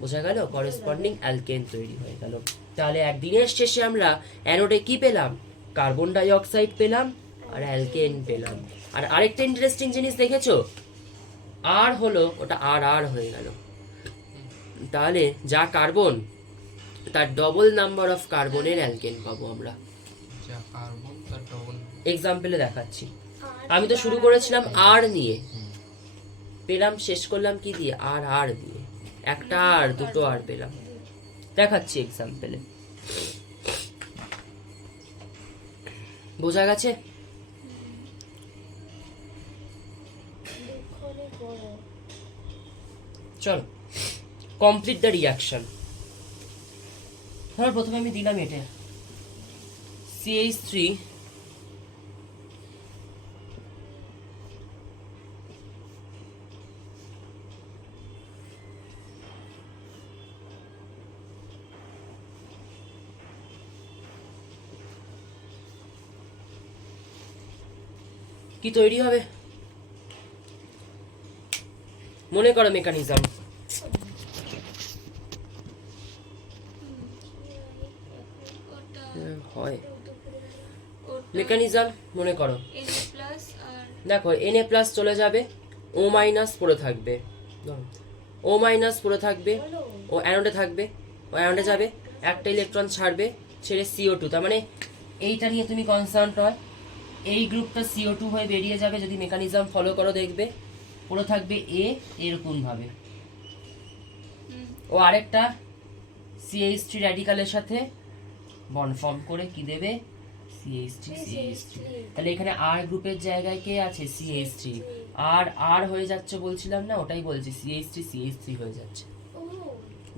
বোঝা গেল, করেসপন্ডিং অ্যালকেন তৈরি হয়ে গেল। তাহলে একদিনের শেষে আমরা অ্যানোডে কি পেলাম? কার্বন ডাই অক্সাইড পেলাম আর অ্যালকেন পেলাম। আর আরেকটা ইন্টারেস্টিং জিনিস দেখেছো, আর হলো ওটা আর আর হয়ে গেল, তাহলে যা কার্বন তার ডবল নাম্বার অফ কার্বনের অ্যালকেন পাবো আমরা। যা কার্বন তার ডবল। এক্সাম্পলে দেখাচ্ছি, আমি তো শুরু করেছিলাম আর নিয়ে, পেলাম শেষ করলাম কি দিয়ে? আর আর দিয়ে। একটা আর দুটো আর পেলাম, দেখাচ্ছি এক্সাম্পলে। বোঝা গেছে? চলো কমপ্লিট দ্য রিয়াকশন। ধর প্রথমে আমি দিলাম এটা CH3 কি তৈরি হবে মনে করো মেকানিজম। ওটা হয় ওটা মেকানিজম মনে করো, Na+ আর দেখো Na+ চলে যাবে, O- পড়ে থাকবে, O- পড়ে থাকবে, ও অ্যানোডে থাকবে, ও অ্যানোডে যাবে, একটা ইলেকট্রন ছাড়বে, ছেড়ে CO2, তার মানে এইটা নিয়ে তুমি কনসার্ন হয়, এই গ্রুপটা CO2 হয়ে বেরিয়ে যাবে, যদি মেকানিজম ফলো করো দেখবে পড়ে থাকবে এরকম ভাবে, ও আরেকটা CH3 র্যাডিকালের সাথে বন্ড ফর্ম করে কি দেবে CH3, তাহলে এখানে R গ্রুপের জায়গায় কে আছে CH3, আর হয়ে যাচ্ছে বলছিলাম না, ওটাই বলছি CH3 হয়ে যাচ্ছে।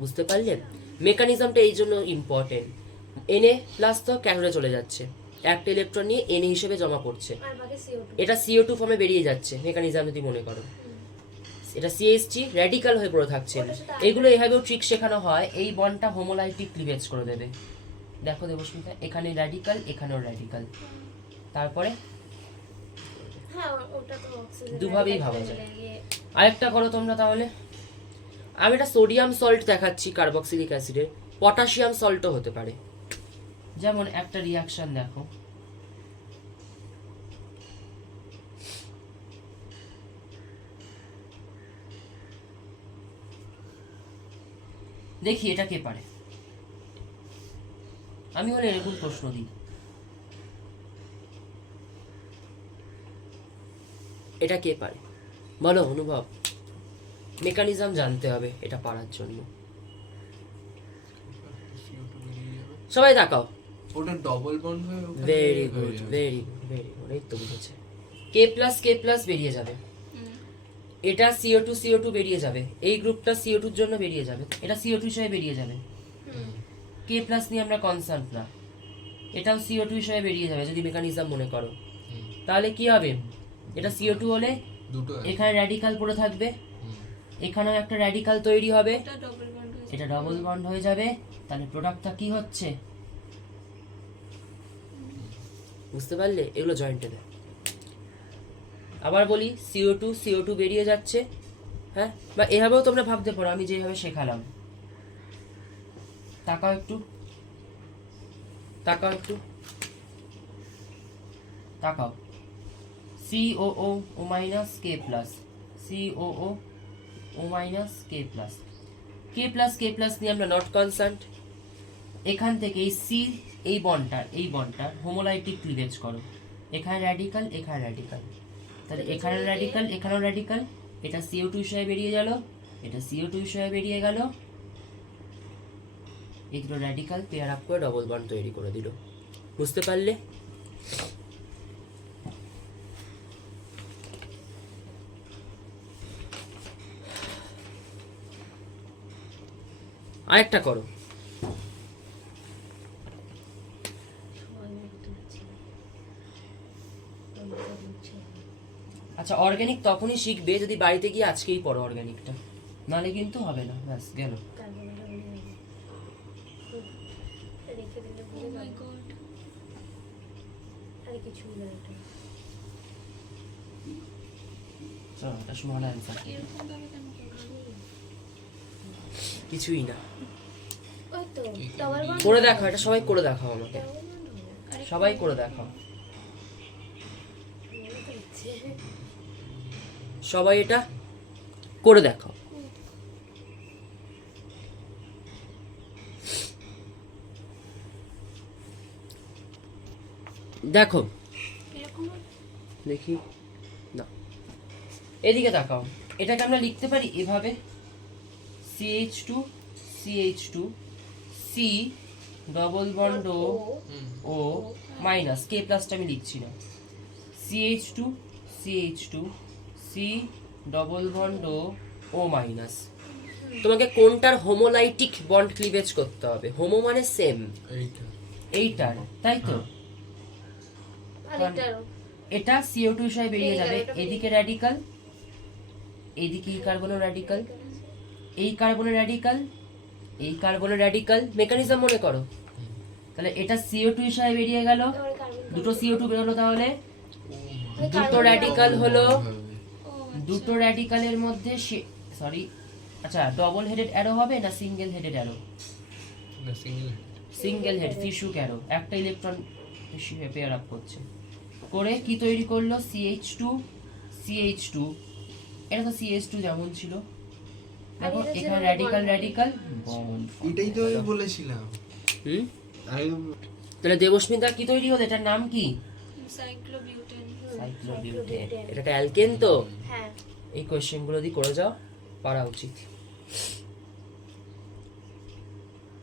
বুঝতে পারলেন? মেকানিজমটা এই জন্য ইম্পর্টেন্ট। Na+ তো ক্যানোডে চলে যাচ্ছে, একটা ইলেকট্রন নিয়ে Na হিসেবে জমা পড়ছে, এটা CO2 ফর্মে বেরিয়ে যাচ্ছে, মেকানিজম যদি মনে করো। এটা CH3 র্যাডিকাল হয়ে পড়ে থাকছে, এগুলো এভাবেও ট্রিক শেখানো হয়, এই বন্ডটা হোমোলাইটিক ক্লিভেজ করে দেবে। দেখো দেবস্মিতা, এখানে র্যাডিকাল, এখানেও র্যাডিকাল, তারপরে দুভাবেই ভাবা যায়। আরেকটা করো তোমরা তাহলে, আমি একটা সোডিয়াম সল্ট দেখাচ্ছি কার্বক্সিলিক অ্যাসিডের, পটাশিয়াম সল্টও হতে পারে। যেমন একটা রিয়াকশন দেখো, দেখি এটা কে পারে, আমি হলে এরকম প্রশ্ন দিই, এটা কে পারে বলো অনুভব, মেকানিজম জানতে হবে এটা পারার জন্য। CO2 বেরিয়ে যাবে, সবাই তাকাও, ওটা ডবল বন্ড হয়ে ওখানে ভেরি হয়ে গুড যাবে। ভেরি গুড ভেরি গুড, এই তো বুঝেছে। K+ বেরিয়ে যাবে, এটা CO2 বেরিয়ে যাবে, এই গ্রুপটা CO2 এর জন্য বেরিয়ে যাবে, এটা CO2 হিসেবে বেরিয়ে যাবে, K+ নিয়ে আমরা কনসার্ন না, এটাও CO2 হিসেবে বেরিয়ে যাবে যদি মেকানিজম মনে করো। তাহলে কি হবে, এটা CO2 হলে দুটো আছে। এখানে র্যাডিকাল পড়ে থাকবে, এখানেও একটা র্যাডিকাল তৈরি হবে, ওটা ডবল বন্ড হয়ে এটা ডবল বন্ড হয়ে যাবে, তাহলে প্রোডাক্টটা কি হচ্ছে বুঝতে পারলে? এগুলো জয়েন্টে দেয়। আবার বলি CO2 বেরিয়ে যাচ্ছে, হ্যাঁ, বা এভাবেও তোমরা ভাবতে পারো, আমি যেভাবে শেখালাম। তাকাও একটু, তাকাও একটু, তাকাও, COO K+, COO K+, নিয়ে আমরা নট কনসার্ন। এখান থেকে এই C, এই বন্ডটার হোমোলাইটিক ক্লিভেজ করো, এখানে র্যাডিকাল, এখানে র্যাডিকাল, তাহলে এখানে র্যাডিকাল, এখানেও র্যাডিকাল, এটা CO2 হিসেবে বেরিয়ে গেল, এটা CO2 হিসেবে বেরিয়ে গেল, এই দুটো র্যাডিকাল পেয়ার আপ করে ডবল বন্ড তৈরি করে দিল। বুঝতে পারলে? আরেকটা করো, আচ্ছা অর্গানিক তখনই শিখবে যদি বাড়িতে গিয়ে আজকেই পড়ো অর্গানিকটা, নাহলে কিন্তু হবে না, ব্যাস গেল। Oh my god. চলো এটা স্মল অ্যান্সার, এরকম ভাবে কেন করছো? কিছুই না, করে দেখো, এটা সবাই করে দেখাও আমাকে, সবাই করে দেখাও, সবাই এটা করে দেখাও। দেখো এরকম দেখি, না এদিকে তাকাও, এটাকে আমরা লিখতে পারি এভাবে CH2 CH2 C double bond O minus K প্লাসটা আমি লিখছি না, CH2 CH2 C double bond O minus. তোমাকে কোনটার হোমোলাইটিক বন্ড ক্লিভেজ করতে হবে? হোমো মানে সেম, এইটা এইটার, তাই তো? আরেকটারও এটা CO2 হিসেবে বেরিয়ে যাবে, এদিকে র্যাডিকাল, এইদিকে এই কার্বনের র্যাডিকাল, এই কার্বনের র্যাডিকাল, এই কার্বনের র্যাডিকাল, মেকানিজম মনে করো। তাহলে এটা CO2 হিসেবে বেরিয়ে গেল, দুটো CO2 বেরোলো, তাহলে দুটো র্যাডিকাল হলো, দুটো র্যাডিকালের মধ্যে সরি, আচ্ছা ডবল হেডেড অ্যারো হবে না সিঙ্গেল হেডেড অ্যারো? না সিঙ্গেল সিঙ্গেল হেড ফিশুক অ্যারো, একটা ইলেকট্রন পেয়ার আপ করছে, করে কি তৈরি করলো? CH2 CH2, এটা তো CH2 যেমন ছিল, দেখো এখানে র্যাডিকাল র্যাডিকাল বন্ড। এটাই তো আমি বলেছিলাম। আমি তাহলে দেবস্মিতা কি তৈরি হলো? এটার নাম কি? সাইক্লোবিউটেন। সাইক্লোবিউটেন। এটা একটা অ্যালকেন তো? হ্যাঁ। এই কোশ্চেন গুলো দিয়ে করে যাও, পারা উচিত।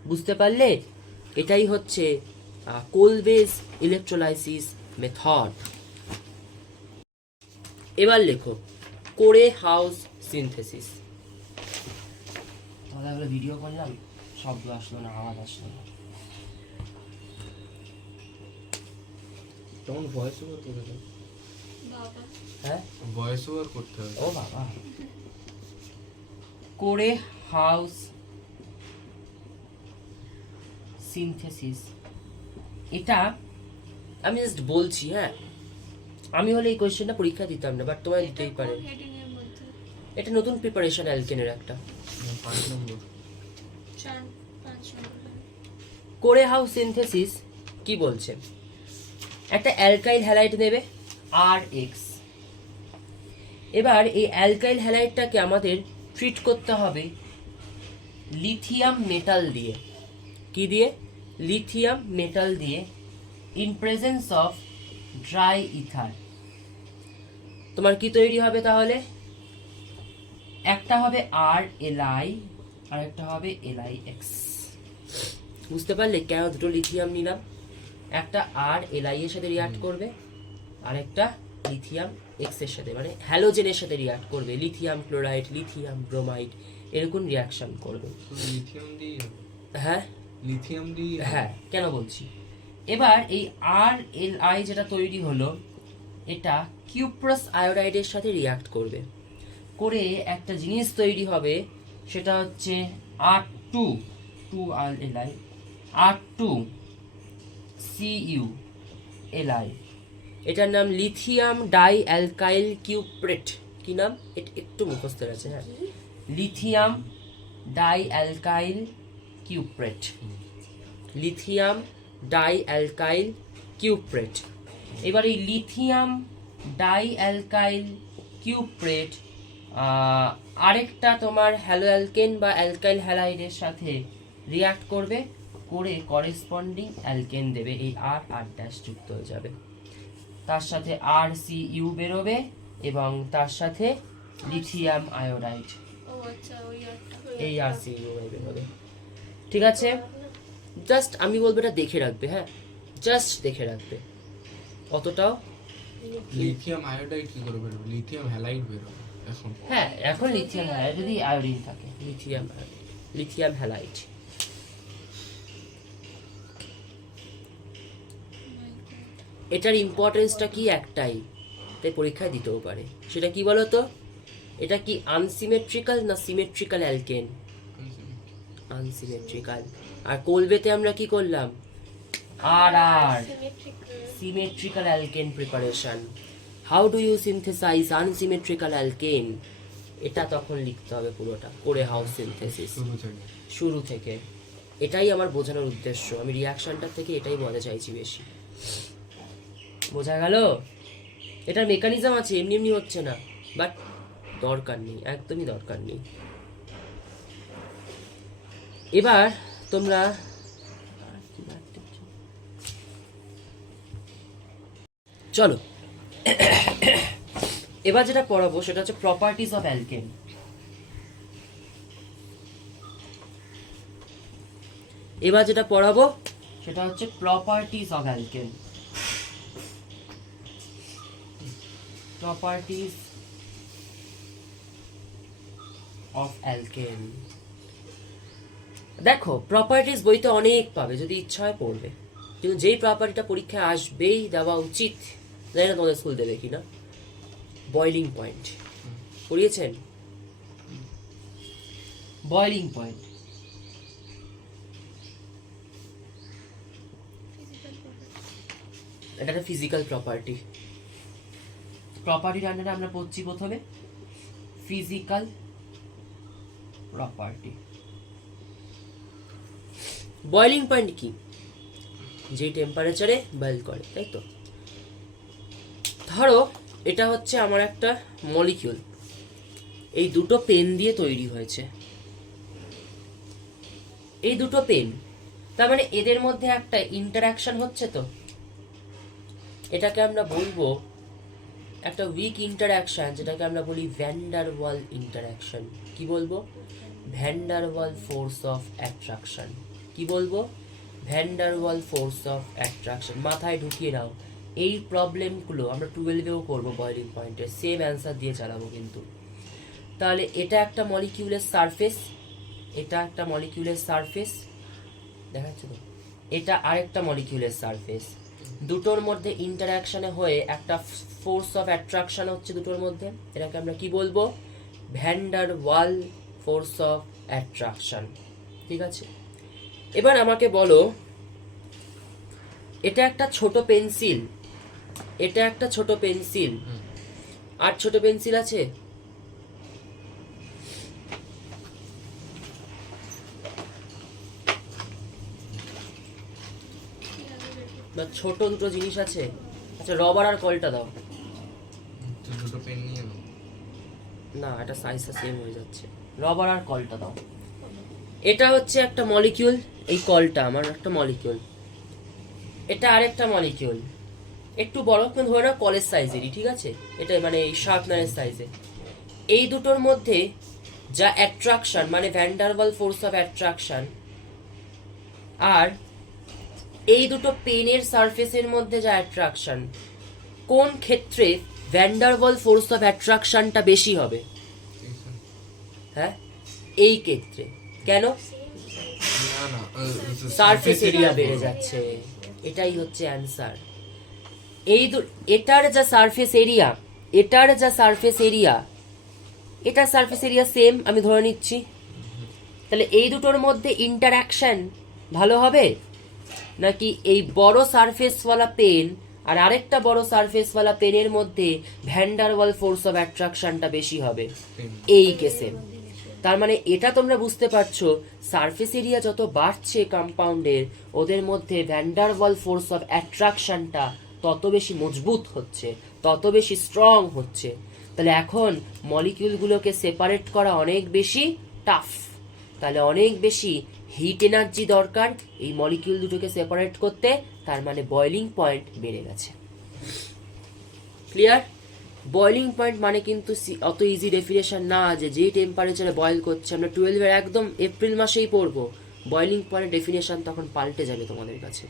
বুঝতে পারলে? এটাই হচ্ছে কোলবেজ ইলেকট্রোলাইসিস মেথড। এবার লেখো কোরে হাউস সিনথেসিস। তাহলে ভিডিও করলাম, শব্দ আসলো না, আওয়াজ আসলো না। তখন ভয়েস ওভার করে দাও। বাবা হ্যাঁ, ভয়েস ওভার করতে হবে। ও বাবা। কোরে হাউস সিনথেসিস, এটা আমি জাস্ট বলছি। হ্যাঁ, আমি হলে এই কোয়েশ্চেনটা পরীক্ষা দিতাম না, বাট তোমায় দিতেই পারে। হেডিং এর মধ্যে এটা নতুন প্রিপারেশন অ্যালকেনের একটা। 5 নম্বর 4-5 নম্বর। কোরে হাউস সিনথেসিস কি বলছে? একটা অ্যালকাইল হ্যালাইড নেবে RX। এবার এই অ্যালকাইল হ্যালাইডটাকে আমাদের ট্রিট করতে হবে লিথিয়াম মেটাল দিয়ে। কি দিয়ে? লিথিয়াম মেটাল দিয়ে, in presence of dry ether. তোমার কি তৈরি হবে তাহলে? একটা হবে RLi আর একটা হবে LiX। বুঝতে পারলে কেন দুটো লিথিয়াম নিলাম? একটা RLi এর সাথে রিঅ্যাক্ট করবে, আর একটা লিথিয়াম এক্স এর সাথে, মানে হ্যালোজেনের সাথে রিঅ্যাক্ট করবে। লিথিয়াম ক্লোরাইড, লিথিয়াম ব্রোমাইড, এরকম রিঅ্যাকশন করবে। লিথিয়াম দিয়ে হ্যাঁ লিথিয়াম দিয়ে হ্যাঁ, কেন বলছি? এবার এই RLi যেটা তৈরি হলো, এটা কিউপ্রাস আয়োডাইডের সাথে রিঅ্যাক্ট করবে, করে একটা জিনিস তৈরি হবে, সেটা হচ্ছে R2 2RLi R2CuLi। এটার নাম লিথিয়াম ডাই অ্যালকাইল কিউপ্রেট। কি নাম? একটু মুখস্থ আছে। হ্যাঁ, lithium die alkyl কিউপ্রেট, lithium die alkyl কিউপ্রেট। এবার এই লিথিয়াম ডাই অ্যালকাইল কিউপ্রেট আরেকটা তোমার হ্যালো অ্যালকেন বা অ্যালকাইল হ্যালাইডের সাথে রিঅ্যাক্ট করবে, করে করেসপন্ডিং অ্যালকেন দেবে। এই আর ড্যাশ যুক্ত হয়ে যাবে, তার সাথে RCU বেরোবে এবং তার সাথে লিথিয়াম আয়োডাইড, ও আচ্ছা, ওই আরটা। এই RCU বেরোবে। ঠিক আছে, জাস্ট আমি বলবো এটা দেখে রাখবে। হ্যাঁ, জাস্ট দেখে রাখবে, অতটাও। লিথিয়াম আয়োডাইড কি করে বেরোবে? লিথিয়াম হ্যালাইড বেরোবে এখন। হ্যাঁ, এখন লিথিয়াম হ্যালাইড যদি আয়োডিন থাকে, লিথিয়াম হ্যালাইড। এটার ইম্পর্টেন্সটা কি? একটাই, তাই পরীক্ষায় দিতেও পারে। সেটা কি বলো তো? এটা কি আনসিমেট্রিক্যাল না সিমেট্রিক্যাল অ্যালকেন? আনসিমেট্রিক্যাল। আর কোলবেতে আমরা কি করলাম? আর symmetrical alkane preparation. How do you synthesize unsymmetrical alkane? এটা তখন লিখতে হবে পুরোটা, কোরে হাউস সিনথেসিস শুরু থেকে। এটাই আমার বোঝানোর উদ্দেশ্য, আমি রিঅ্যাকশনটার থেকে এটাই বলতে চাইছি বেশি। বোঝা গেল? এটার মেকানিজম আছে, এমনি এমনি হচ্ছে না, বাট দরকার নেই, একদমই দরকার নেই। এবার তোমরা চলো, এবার যেটা পড়াবো সেটা হচ্ছে প্রপার্টিজ অফ অ্যালকেন। এবার যেটা পড়াবো সেটা হচ্ছে properties of alkane. Properties of alkane. দেখো প্রপার্টিজ বইতে অনেক পাবে, যদি ইচ্ছা হয় পড়বে, কিন্তু যেই প্রপার্টিটা পরীক্ষায় আসবেই দেওয়া উচিত, জানি না তোমাদের স্কুল দেবে কিনা, বয়লিং পয়েন্ট। পড়িয়েছেন বয়লিং পয়েন্ট? এটা একটা ফিজিক্যাল প্রপার্টি। প্রপার্টির আন্ডারে আমরা পড়ছি প্রথমে ফিজিক্যাল প্রপার্টি। বয়লিং পয়েন্ট কি? যে টেম্পারেচারে বয়েল করে, তাই তো? ধরো এটা হচ্ছে আমার একটা মলিকিউল, এই দুটো পেন দিয়ে তৈরি হয়েছে, এই দুটো পেন, তার মানে এদের মধ্যে একটা ইন্টারঅ্যাকশন হচ্ছে। তো এটাকে আমরা বলবো একটা উইক ইন্টারঅ্যাকশন, যেটাকে আমরা বলি ভ্যান ডার ওয়াল ইন্টারঅ্যাকশন। কি বলবো? Van der Waals force of attraction. কি বলবো? Van der Waals force of attraction. মাথায় ঢুকিয়ে নাও, এই প্রবলেমগুলো আমরা 12এও করবো বয়লিং পয়েন্টে, সেম অ্যান্সার দিয়ে চালাবো কিন্তু। তাহলে এটা একটা মলিকিউলের সারফেস, এটা একটা মলিকিউলের সারফেস, দেখা যাচ্ছে তো? এটা আরেকটা মলিকিউলের সারফেস, দুটোর মধ্যে ইন্টারঅ্যাকশনে হয়ে একটা ফোর্স অফ অ্যাট্রাকশন হচ্ছে দুটোর মধ্যে। এটাকে আমরা কি বলবো? Van der Waals force of attraction. ঠিক আছে, এবার আমাকে বলো, এটা একটা ছোট পেন্সিল, এটা একটা ছোট পেন্সিল, আর ছোট পেন্সিল আছে? না, ছোট দুটো জিনিস আছে। আচ্ছা, রবার আর কলটা দাও। দুটো পেন নিয়ে নাও। না, এটা সাইজটা সেম হয়ে যাচ্ছে। রবার আর কলটা দাও। এটা হচ্ছে একটা মলিকিউল, এই কলটা আমার একটা মলিকিউল, এটা আরেকটা মলিকিউল, একটু বড়, কিন্তু ধরে নাও কলেজ সাইজেরই, ঠিক আছে? এটা মানে এই শার্পনারের সাইজে। এই দুটোর মধ্যে যা অ্যাট্রাকশন, মানে van der Waals force of attraction, আর এই দুটো পেনের সারফেসের মধ্যে যা অ্যাট্রাকশন, কোন ক্ষেত্রে van der Waals force of অ্যাট্রাকশনটা বেশি হবে? হ্যাঁ, এই ক্ষেত্রে। কেন? না না, সারফেস এরিয়া বেড়ে যাচ্ছে, এটাই হচ্ছে অ্যান্সার। এটার যা সারফেস এরিয়া, এটার যা সারফেস এরিয়া, এটার সারফেস এরিয়া সেম আমি ধরে নিচ্ছি, তাহলে এই দুটোর মধ্যে ইন্টারঅ্যাকশন ভালো হবে, নাকি এই বড় সারফেসওয়ালা পেন আর আরেকটা বড় সারফেসওয়ালা পেনের মধ্যে van der Waals force of অ্যাট্রাকশনটা বেশি হবে? এই কেসে তার মানে এটা তোমরা বুঝতে পারছো, সারফেস এরিয়া যত বাড়ছে কম্পাউন্ডের, ওদের মধ্যে van der Waals force of অ্যাট্রাকশনটা তত বেশি মজবুত হচ্ছে, তত বেশি স্ট্রং হচ্ছে। তাহলে এখন মলিকিউলগুলোকে সেপারেট করা অনেক বেশি টাফ, তাহলে অনেক বেশি হিট এনার্জি দরকার এই মলিকিউল দুটোকে সেপারেট করতে, তার মানে বয়লিং পয়েন্ট বেড়ে গেছে। ক্লিয়ার? বয়লিং পয়েন্ট মানে কিন্তু অত ইজি ডেফিনেশন না যে যেই টেম্পারেচারে বয়েল করছে, আমরা 12-এর একদম এপ্রিল মাসেই পড়বো, বয়লিং পয়েন্টের ডেফিনেশন তখন পাল্টে যাবে তোমাদের কাছে,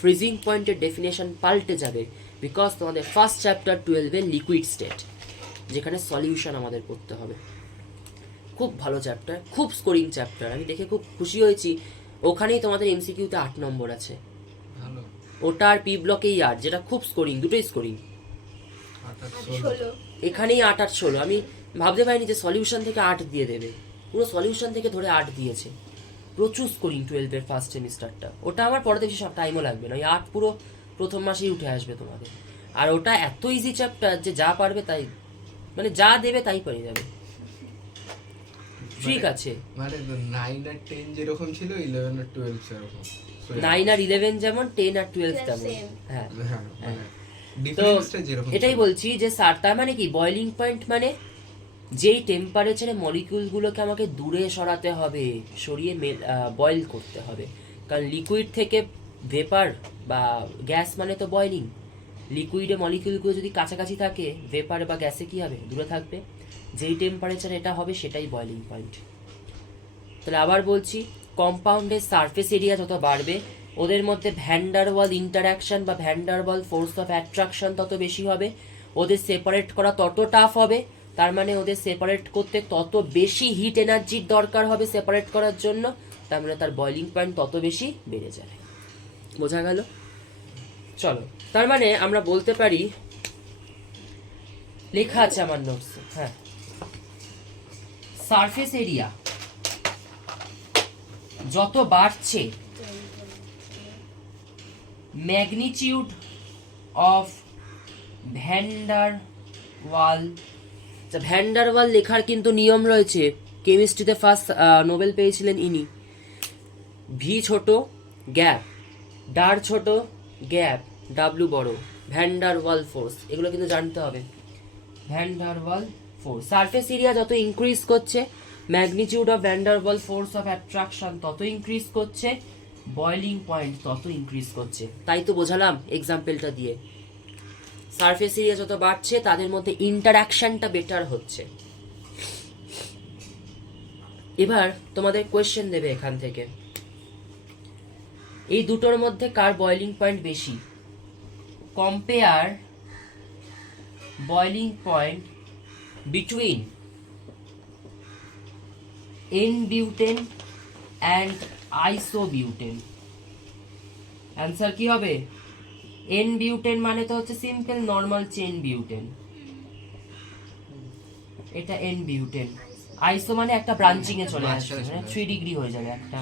ফ্রিজিং পয়েন্টের ডেফিনেশন পাল্টে যাবে, বিকজ তোমাদের ফার্স্ট চ্যাপ্টার 12-এর লিকুইড স্টেট, যেখানে সলিউশন আমাদের করতে হবে। খুব ভালো চ্যাপ্টার, খুব স্কোরিং চ্যাপ্টার, আমি দেখে খুব খুশি হয়েছি। ওখানেই তোমাদের এমসিকিউতে 8 নম্বর আছে, ভালো। ওটা আর পি ব্লকেই 8, যেটা খুব স্কোরিং, দুটোই স্কোরিং। এখানেই 8 আর 16, আমি ভাবতে পারিনি যে সলিউশন থেকে 8 দিয়ে দেবে, পুরো সলিউশন থেকে ধরে 8 দিয়েছে। প্রচুর স্কোরিং 12-এর ফার্স্ট সেমিস্টারটা, ওটা আমার পড়াতে বেশি সব টাইমও লাগবে না, ওই 8 পুরো প্রথম মাসেই উঠে আসবে তোমাদের। আর ওটা এত ইজি চ্যাপ্টার যে যা পারবে তাই, মানে যা দেবে তাই পেরে যাবে। ঠিক আছে, মানে 9 আর 10 যেরকম ছিল, 11 আর 12 সেরকম। 9 আর 11 যেমন, 10 আর 12 তেমন। হ্যাঁ, হ্যাঁ, মানে তো ডিফারেন্সটা যেরকম এটাই ছিল। বলছি যে স্যার, তার মানে কি বয়লিং পয়েন্ট মানে যেই টেম্পারেচারে মলিকিউলগুলোকে আমাকে দূরে সরাতে হবে, সরিয়ে বয়েল করতে হবে, কারণ লিকুইড থেকে ভেপার বা গ্যাস মানে তো বয়লিং। লিকুইডে মলিকিউলগুলো যদি কাছাকাছি থাকে, ভেপার বা গ্যাসে কি হবে? দূরে থাকবে। যেই টেম্পারেচার এটা হবে সেটাই বয়লিং পয়েন্ট। তাহলে আবার বলছি, কম্পাউন্ডের সারফেস এরিয়া যত বাড়বে ওদের মধ্যে ভ্যান্ডারওয়াল ইন্টারঅ্যাকশন বা ভ্যান্ডারওয়াল ফোর্স অফ অ্যাট্রাকশন তত বেশি হবে, ওদের সেপারেট করা তত টাফ হবে, তার মানে ওদের সেপারেট করতে তত বেশি হিট এনার্জির দরকার হবে সেপারেট করার জন্য, তার মানে তার বয়লিং পয়েন্ট তত বেশি বেড়ে যাবে। বোঝা গেল? চলো, তার মানে আমরা বলতে পারি, লেখা আছে আমার নোটসে, হ্যাঁ, সারফেস এরিয়া যত বাড়ছে ম্যাগনিটিউড অফ ভ্যান্ডারওয়াল, ভ্যান্ডারওয়াল লেখার কিন্তু নিয়ম রয়েছে, কেমিস্ট্রিতে ফার্স্ট নোবেল পেয়েছিলেন ইনি। ভি ছোট, গ্যাপ, ডার ছোট, গ্যাপ, ডাব্লু বড়, ভ্যান্ডারওয়াল ফোর্স, এগুলো কিন্তু জানতে হবে। ভ্যান্ডারওয়াল ফোর্স, সারফেস এরিয়া যত ইনক্রিজ করছে magnitude of van der Waal force of attraction তত ইনক্রিজ করছে, বয়লিং পয়েন্ট তত ইনক্রিজ করছে। তাই তো বোঝালাম এক্সাম্পলটা দিয়ে, সারফেস এরিয়া যত বাড়ছে তাদের মধ্যে ইন্টারঅ্যাকশনটা বেটার হচ্ছে। এবার তোমাদের কোয়েশ্চেন দেবে এখান থেকে, এই দুটোর মধ্যে কার বয়লিং পয়েন্ট বেশি? Compare boiling point between N-butane and isobutane. Answer কি হবে? এন-বিউটেন মানে তো হচ্ছে সিম্পল নর্মাল চেন বিউটেন, এটা এন-বিউটেন। আইসো মানে একটা ব্রাঞ্চিং এ চলে আসছে, মানে 3 ডিগ্রি হয়ে যাবে একটা।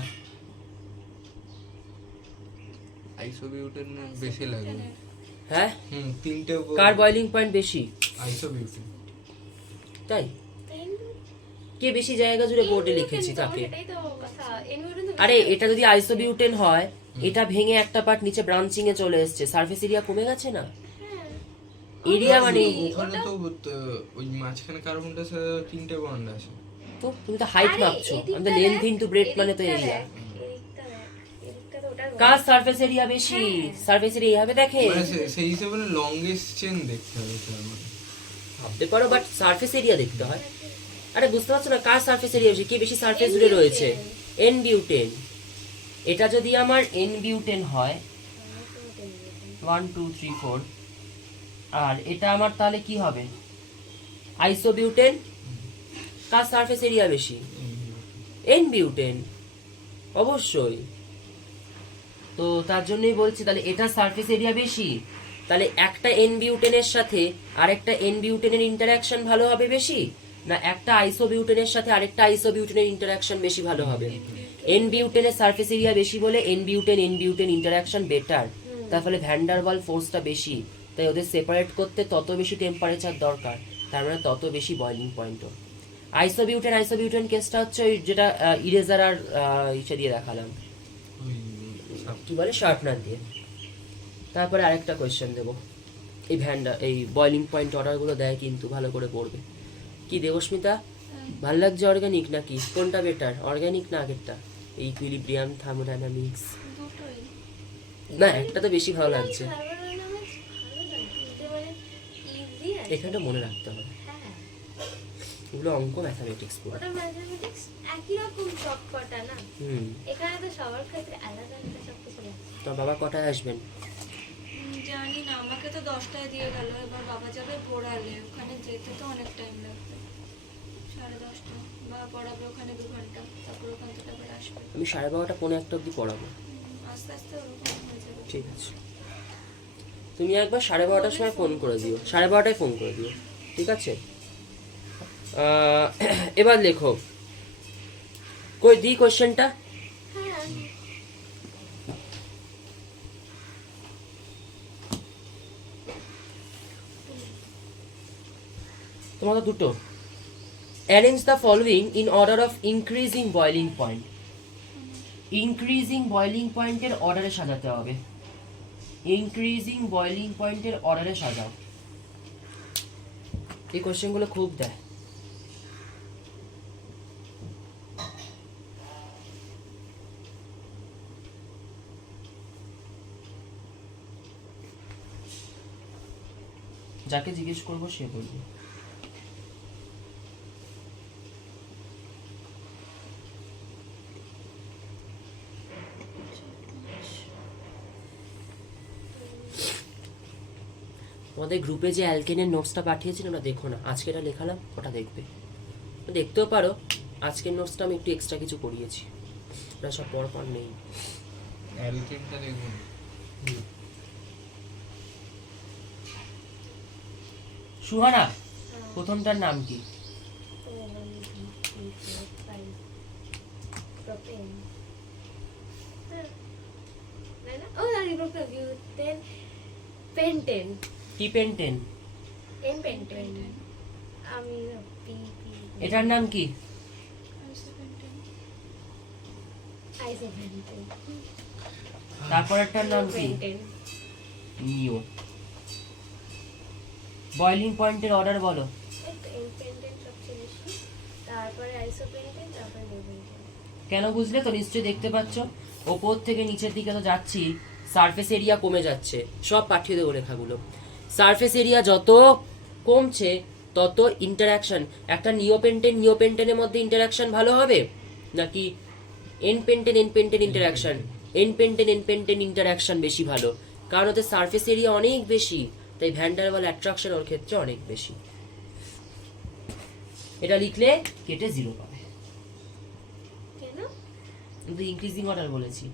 আইসোবিউটেন বেশি লাগে। হ্যাঁ, তিনটে কার বয়লিং পয়েন্ট বেশি? আইসোবিউটেন। তাই কে বেশি জায়গা জুড়ে বোর্ডে লিখেছি তাকে। আরে এটা যদি আইসোবিউটেন হয়, এটা ভেঙে একটা পার্ট নিচে ব্রাঞ্চিং এ চলে এসেছে, সারফেস এরিয়া কমে গেছে না? এরিয়া মানে ওখানে তো ওই মাঝখানে কার্বনটার সাথে তিনটে বন্ড আছে। তো তুমি তো হাইট মাপছো, আমাদের লেন্থ ইনটু ব্রেডথ মানে তো এরিয়া। কার সারফেস এরিয়া বেশি? সারফেস এরিয়া এইভাবে দেখে, মানে সেই হিসেবে লংগেস্ট চেন দেখতে হবে তার মানে। ভাবতে পারো, বাট সারফেস এরিয়া দেখতে হয়। আরে বুঝতে পারছো না, কার সারফেস এরিয়া বেশি, কে বেশি সারফেস জুড়ে রয়েছে? এন-বিউটেন। এটা যদি আমার এন-বিউটেন হয় 1 2 3 4, আর এটা আমার তাহলে কি হবে? আইসোবিউটেন। কার সারফেস এরিয়া বেশি? এন-বিউটেন, অবশ্যই। তো তার জন্যই বলছি, তাহলে এটা সারফেস এরিয়া বেশি, তাহলে একটা এন-বিউটেনের সাথে আরেকটা এন-বিউটেনের ইন্টারঅ্যাকশন ভালো হবে বেশি, না একটা আইসোবিউটেনের সাথে আরেকটা আইসোবিউটেনের ইন্টারঅ্যাকশন বেশি ভালো হবে? এন-বিউটেনের সারফেস এরিয়া বেশি বলে এন-বিউটেন ইন্টারঅ্যাকশন বেটার, তার ফলে ভ্যান্ডারওয়াল ফোর্সটা বেশি, তাই ওদের সেপারেট করতে তত বেশি টেম্পারেচার দরকার, তার মানে তত বেশি বয়লিং পয়েন্টও। আইসোবিউটেন কেসটা হচ্ছে ওই যেটা ইরেজার আর ইসে দিয়ে দেখালাম, কি বলে, শার্পনার দিয়ে। তারপরে আরেকটা কোয়েশ্চেন দেবো, এই বয়লিং পয়েন্ট অর্ডারগুলো দেয় কিন্তু, ভালো করে পড়বে। কি দেবস্মিতা, ভাল লাগছে অর্গানিক নাকি? কোনটা বেটার, অর্গানিক না আগেরটা? এই ইকুইলিব্রিয়াম, থার্মোডাইনামিক্স? না, একটা তো বেশি ভালো লাগছে। এখানটা মনে রাখতে হবে, ওগুলো অঙ্ক, ম্যাথামেটিক্স পুরো একই রকম সবকটা না, এখানে তো সবার ক্ষেত্রে আলাদা আলাদা সবকিছু আছে। তো বাবা কটায় আসবেন? জানি না, আমাকে তো 10টায় দিয়ে গেল, এবার বাবা যাবে পড়ালে, ওখানে যেতে তো অনেক টাইম লাগবে, 10:30 বা পড়াবে ওখানে 2 ঘন্টা, তারপর ওখান থেকে আবার আসবে। আমি 12:30 পৌনে 1 অবধি পড়াবো। আস্তে আস্তে ওরকম হয়ে যাবে। ঠিক আছে, তুমি একবার 12:30টার সময় ফোন করে দিও, 12:30টায় ফোন করে দিও, ঠিক আছে? এবার লেখো, কই দি কোশ্চেনটা? তোমাদের দুটো, arrange the following in order of increasing boiling point. Increasing boiling পয়েন্টের অর্ডারে সাজাতে হবে, ইনক্রিজিং বয়লিং পয়েন্টের অর্ডারে সাজাও। এই কোশ্চেনগুলো খুব দেয়। যাকে জিজ্ঞেস করবো সে বলবে। আমাদের গ্রুপে যে অ্যালকেনের নোটসটা পাঠিয়েছিল ওটা দেখো না, আজকে এটা লেখালাম, ওটা দেখবে, দেখতেও পারো। আজকের নোটসটা আমি একটু এক্সট্রা কিছু করিয়েছি, ওটা সব পর নেই। অ্যালকেনটা দেখুন। সুহানা, প্রথমটার নাম কি? পেন্টেন কি পেন্টেন? এন পেন্টেন আমি এটার নাম কি? আইসো পেন্টেন তারপরেরটার নাম কি? পেন্টেন নিও। বয়লিং পয়েন্টের অর্ডার বলো। এন পেন্টেন সবচেয়ে বেশি, তারপরে আইসো পেন্টেন, তারপরে নিউ পেন্টেন। কেন বুঝলে তো নিশ্চয়ই, দেখতে পাচ্ছ ওপর থেকে নিচের দিকে তো যাচ্ছি, সারফেস এরিয়া কমে যাচ্ছে, সব পাঠিয়ে দেবো লেখাগুলো। সারফেস এরিয়া যত কমছে তত ইন্টারাকশন, একটা নিও পেন্টেনের মধ্যে ইন্টারাকশন ভালো হবে নাকি N pentane interaction? N pentane interaction বেশি ভালো, কারণ ওতে সারফেস এরিয়া অনেক বেশি, তাই ভ্যান ডার ওয়াল অ্যাট্রাকশন ওর ক্ষেত্রে অনেক বেশি। এটা লিখলে কেটে 0 পাবে, কেন? কিন্তু ইনক্রিজিং অর্ডার বলেছি।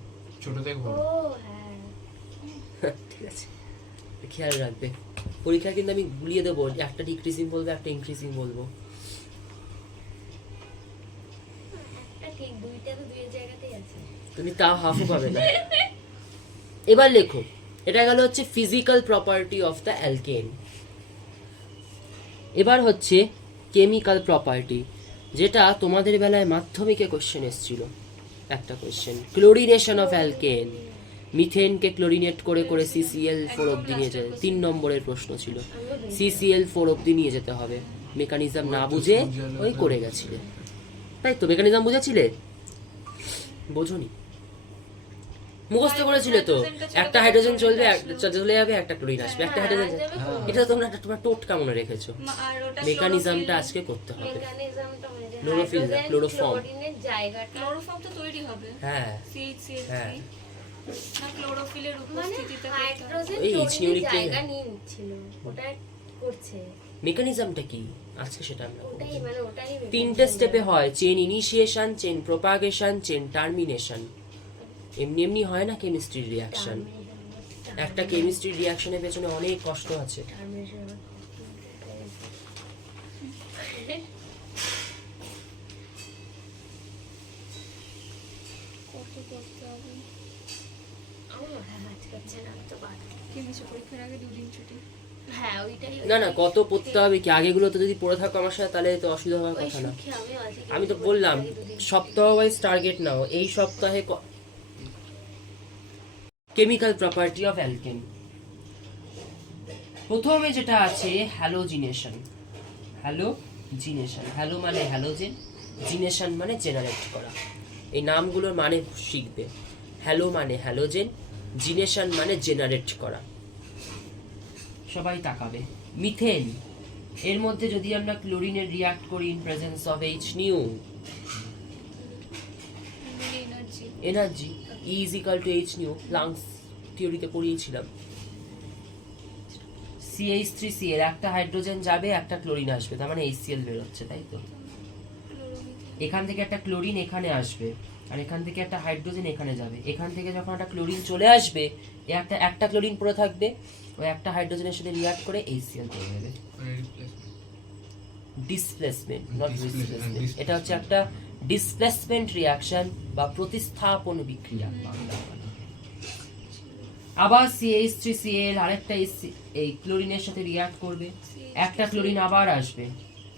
ছোট থেকে ও বড়। হ্যাঁ, ঠিক আছে, খেয়াল রাখবে। পরীক্ষা কিন্তু আমি গুলিয়ে দেবো, একটা ডিক্রিজিং বলবো, একটা ইনক্রিজিং বলবো। একটা ঠিক, দুইটা তো দুই জায়গাতেই আছে। তুমি তা হাফও পাবে না। এবার লেখো, এটা গেল হচ্ছে physical property of the alkane. এবার হচ্ছে কেমিক্যাল প্রপার্টি, যেটা তোমাদের বেলায় মাধ্যমিকে কোশ্চেন এসেছিল। একটা কোশ্চেন, ক্লোরিনেশন অফ অ্যালকেন। মিথেনকে ক্লোরিনেট করে করে CCl4 অব্দি নিয়ে যায়, 3 নম্বরের প্রশ্ন ছিল। CCl4 অব্দি নিয়ে যেতে হবে, মেকানিজম না বুঝে ওই করে গেছিলে, তাই তো? মেকানিজম বুঝেছিলে? বোঝনি, মুখস্থ করেছিলে তো। একটা হাইড্রোজেন চলবে, চলে যাবে, একটা ক্লোরিন আসবে, একটা হাইড্রোজেন। এটা তোমরা তোমার টোটকা মনে রেখেছো। আর ওটা মেকানিজমটা আজকে করতে হবে। মেকানিজমটা মানে ক্লোরোফিল না, ক্লোরোফর্ম। ক্লোরিনের জায়গাটা ক্লোরোফর্ম তো তৈরি হবে হ্যাঁ CH3 হ্যাঁ। না ক্লোরোফিলের মানে উপস্থিতিতে হাইড্রোজেন ওই ক্লোরিনের HNO জায়গা নিয়ে নিচ্ছিল, ওটা করছে। মেকানিজমটা কি আজকে সেটা আমরা ওটাই করবো। মানে ওটাই 3টে স্টেপে হয়, chain initiation, chain propagation, chain termination. এমনি এমনি হয় না কেমিস্ট্রির রিয়াকশন। একটা কেমিস্ট্রির রিয়াকশনের পেছনে অনেক কষ্ট আছে। কত করতে হবে আমার মাথা কাজ করছে না তো বাদ। কি কিছু পরীক্ষার আগে 2 দিন ছুটি হ্যাঁ ওইটাই না না, কত পড়তে হবে কি, আগেগুলো তো যদি পড়ে থাকো আমার সাথে তাহলে তো অসুবিধা হওয়ার ওই কথা না। সুখে আমি আছি, আমি তো বললাম সপ্তাহ ওয়াইজ টার্গেট নাও, এই সপ্তাহে কেমিক্যাল প্রপার্টি অফ অ্যালকেন। প্রথমে যেটা আছে হ্যালোজিনেশন। হ্যালোজিনেশন, হ্যালো মানে হ্যালোজেন, জিনেশন মানে জেনারেট করা। এই নামগুলোর মানে শিখবে। হ্যালো মানে হ্যালোজেন, জিনেশন মানে জেনারেট করা। সবাই তাকাবে। মিথেন, এর মধ্যে যদি আমরা ক্লোরিনের রিঅ্যাক্ট করি in presence of HNu, energy energy E is equal to HNu, Planck's থিওরিতে পড়িয়েছিলাম। CH3Cl, একটা হাইড্রোজেন যাবে, একটা ক্লোরিন আসবে, তার মানে HCl বের হচ্ছে, তাই তো? এখান থেকে একটা ক্লোরিন এখানে আসবে, আর এখান থেকে একটা হাইড্রোজেন এখানে যাবে। এখান থেকে যখন একটা ক্লোরিন চলে আসবে, একটা ক্লোরিন পড়ে থাকবে, ওই একটা হাইড্রোজেনের সাথে রিঅ্যাক্ট করে HCl তৈরি হবে। Displacement, not replacement. এটা হচ্ছে একটা ডিসপ্লেসমেন্ট রিঅ্যাকশন বা প্রতিস্থাপন বিক্রিয়া। আবার CH3Cl আরেকটা এই ক্লোরিনের সাথে রিঅ্যাক্ট করবে, একটা ক্লোরিন আবার আসবে,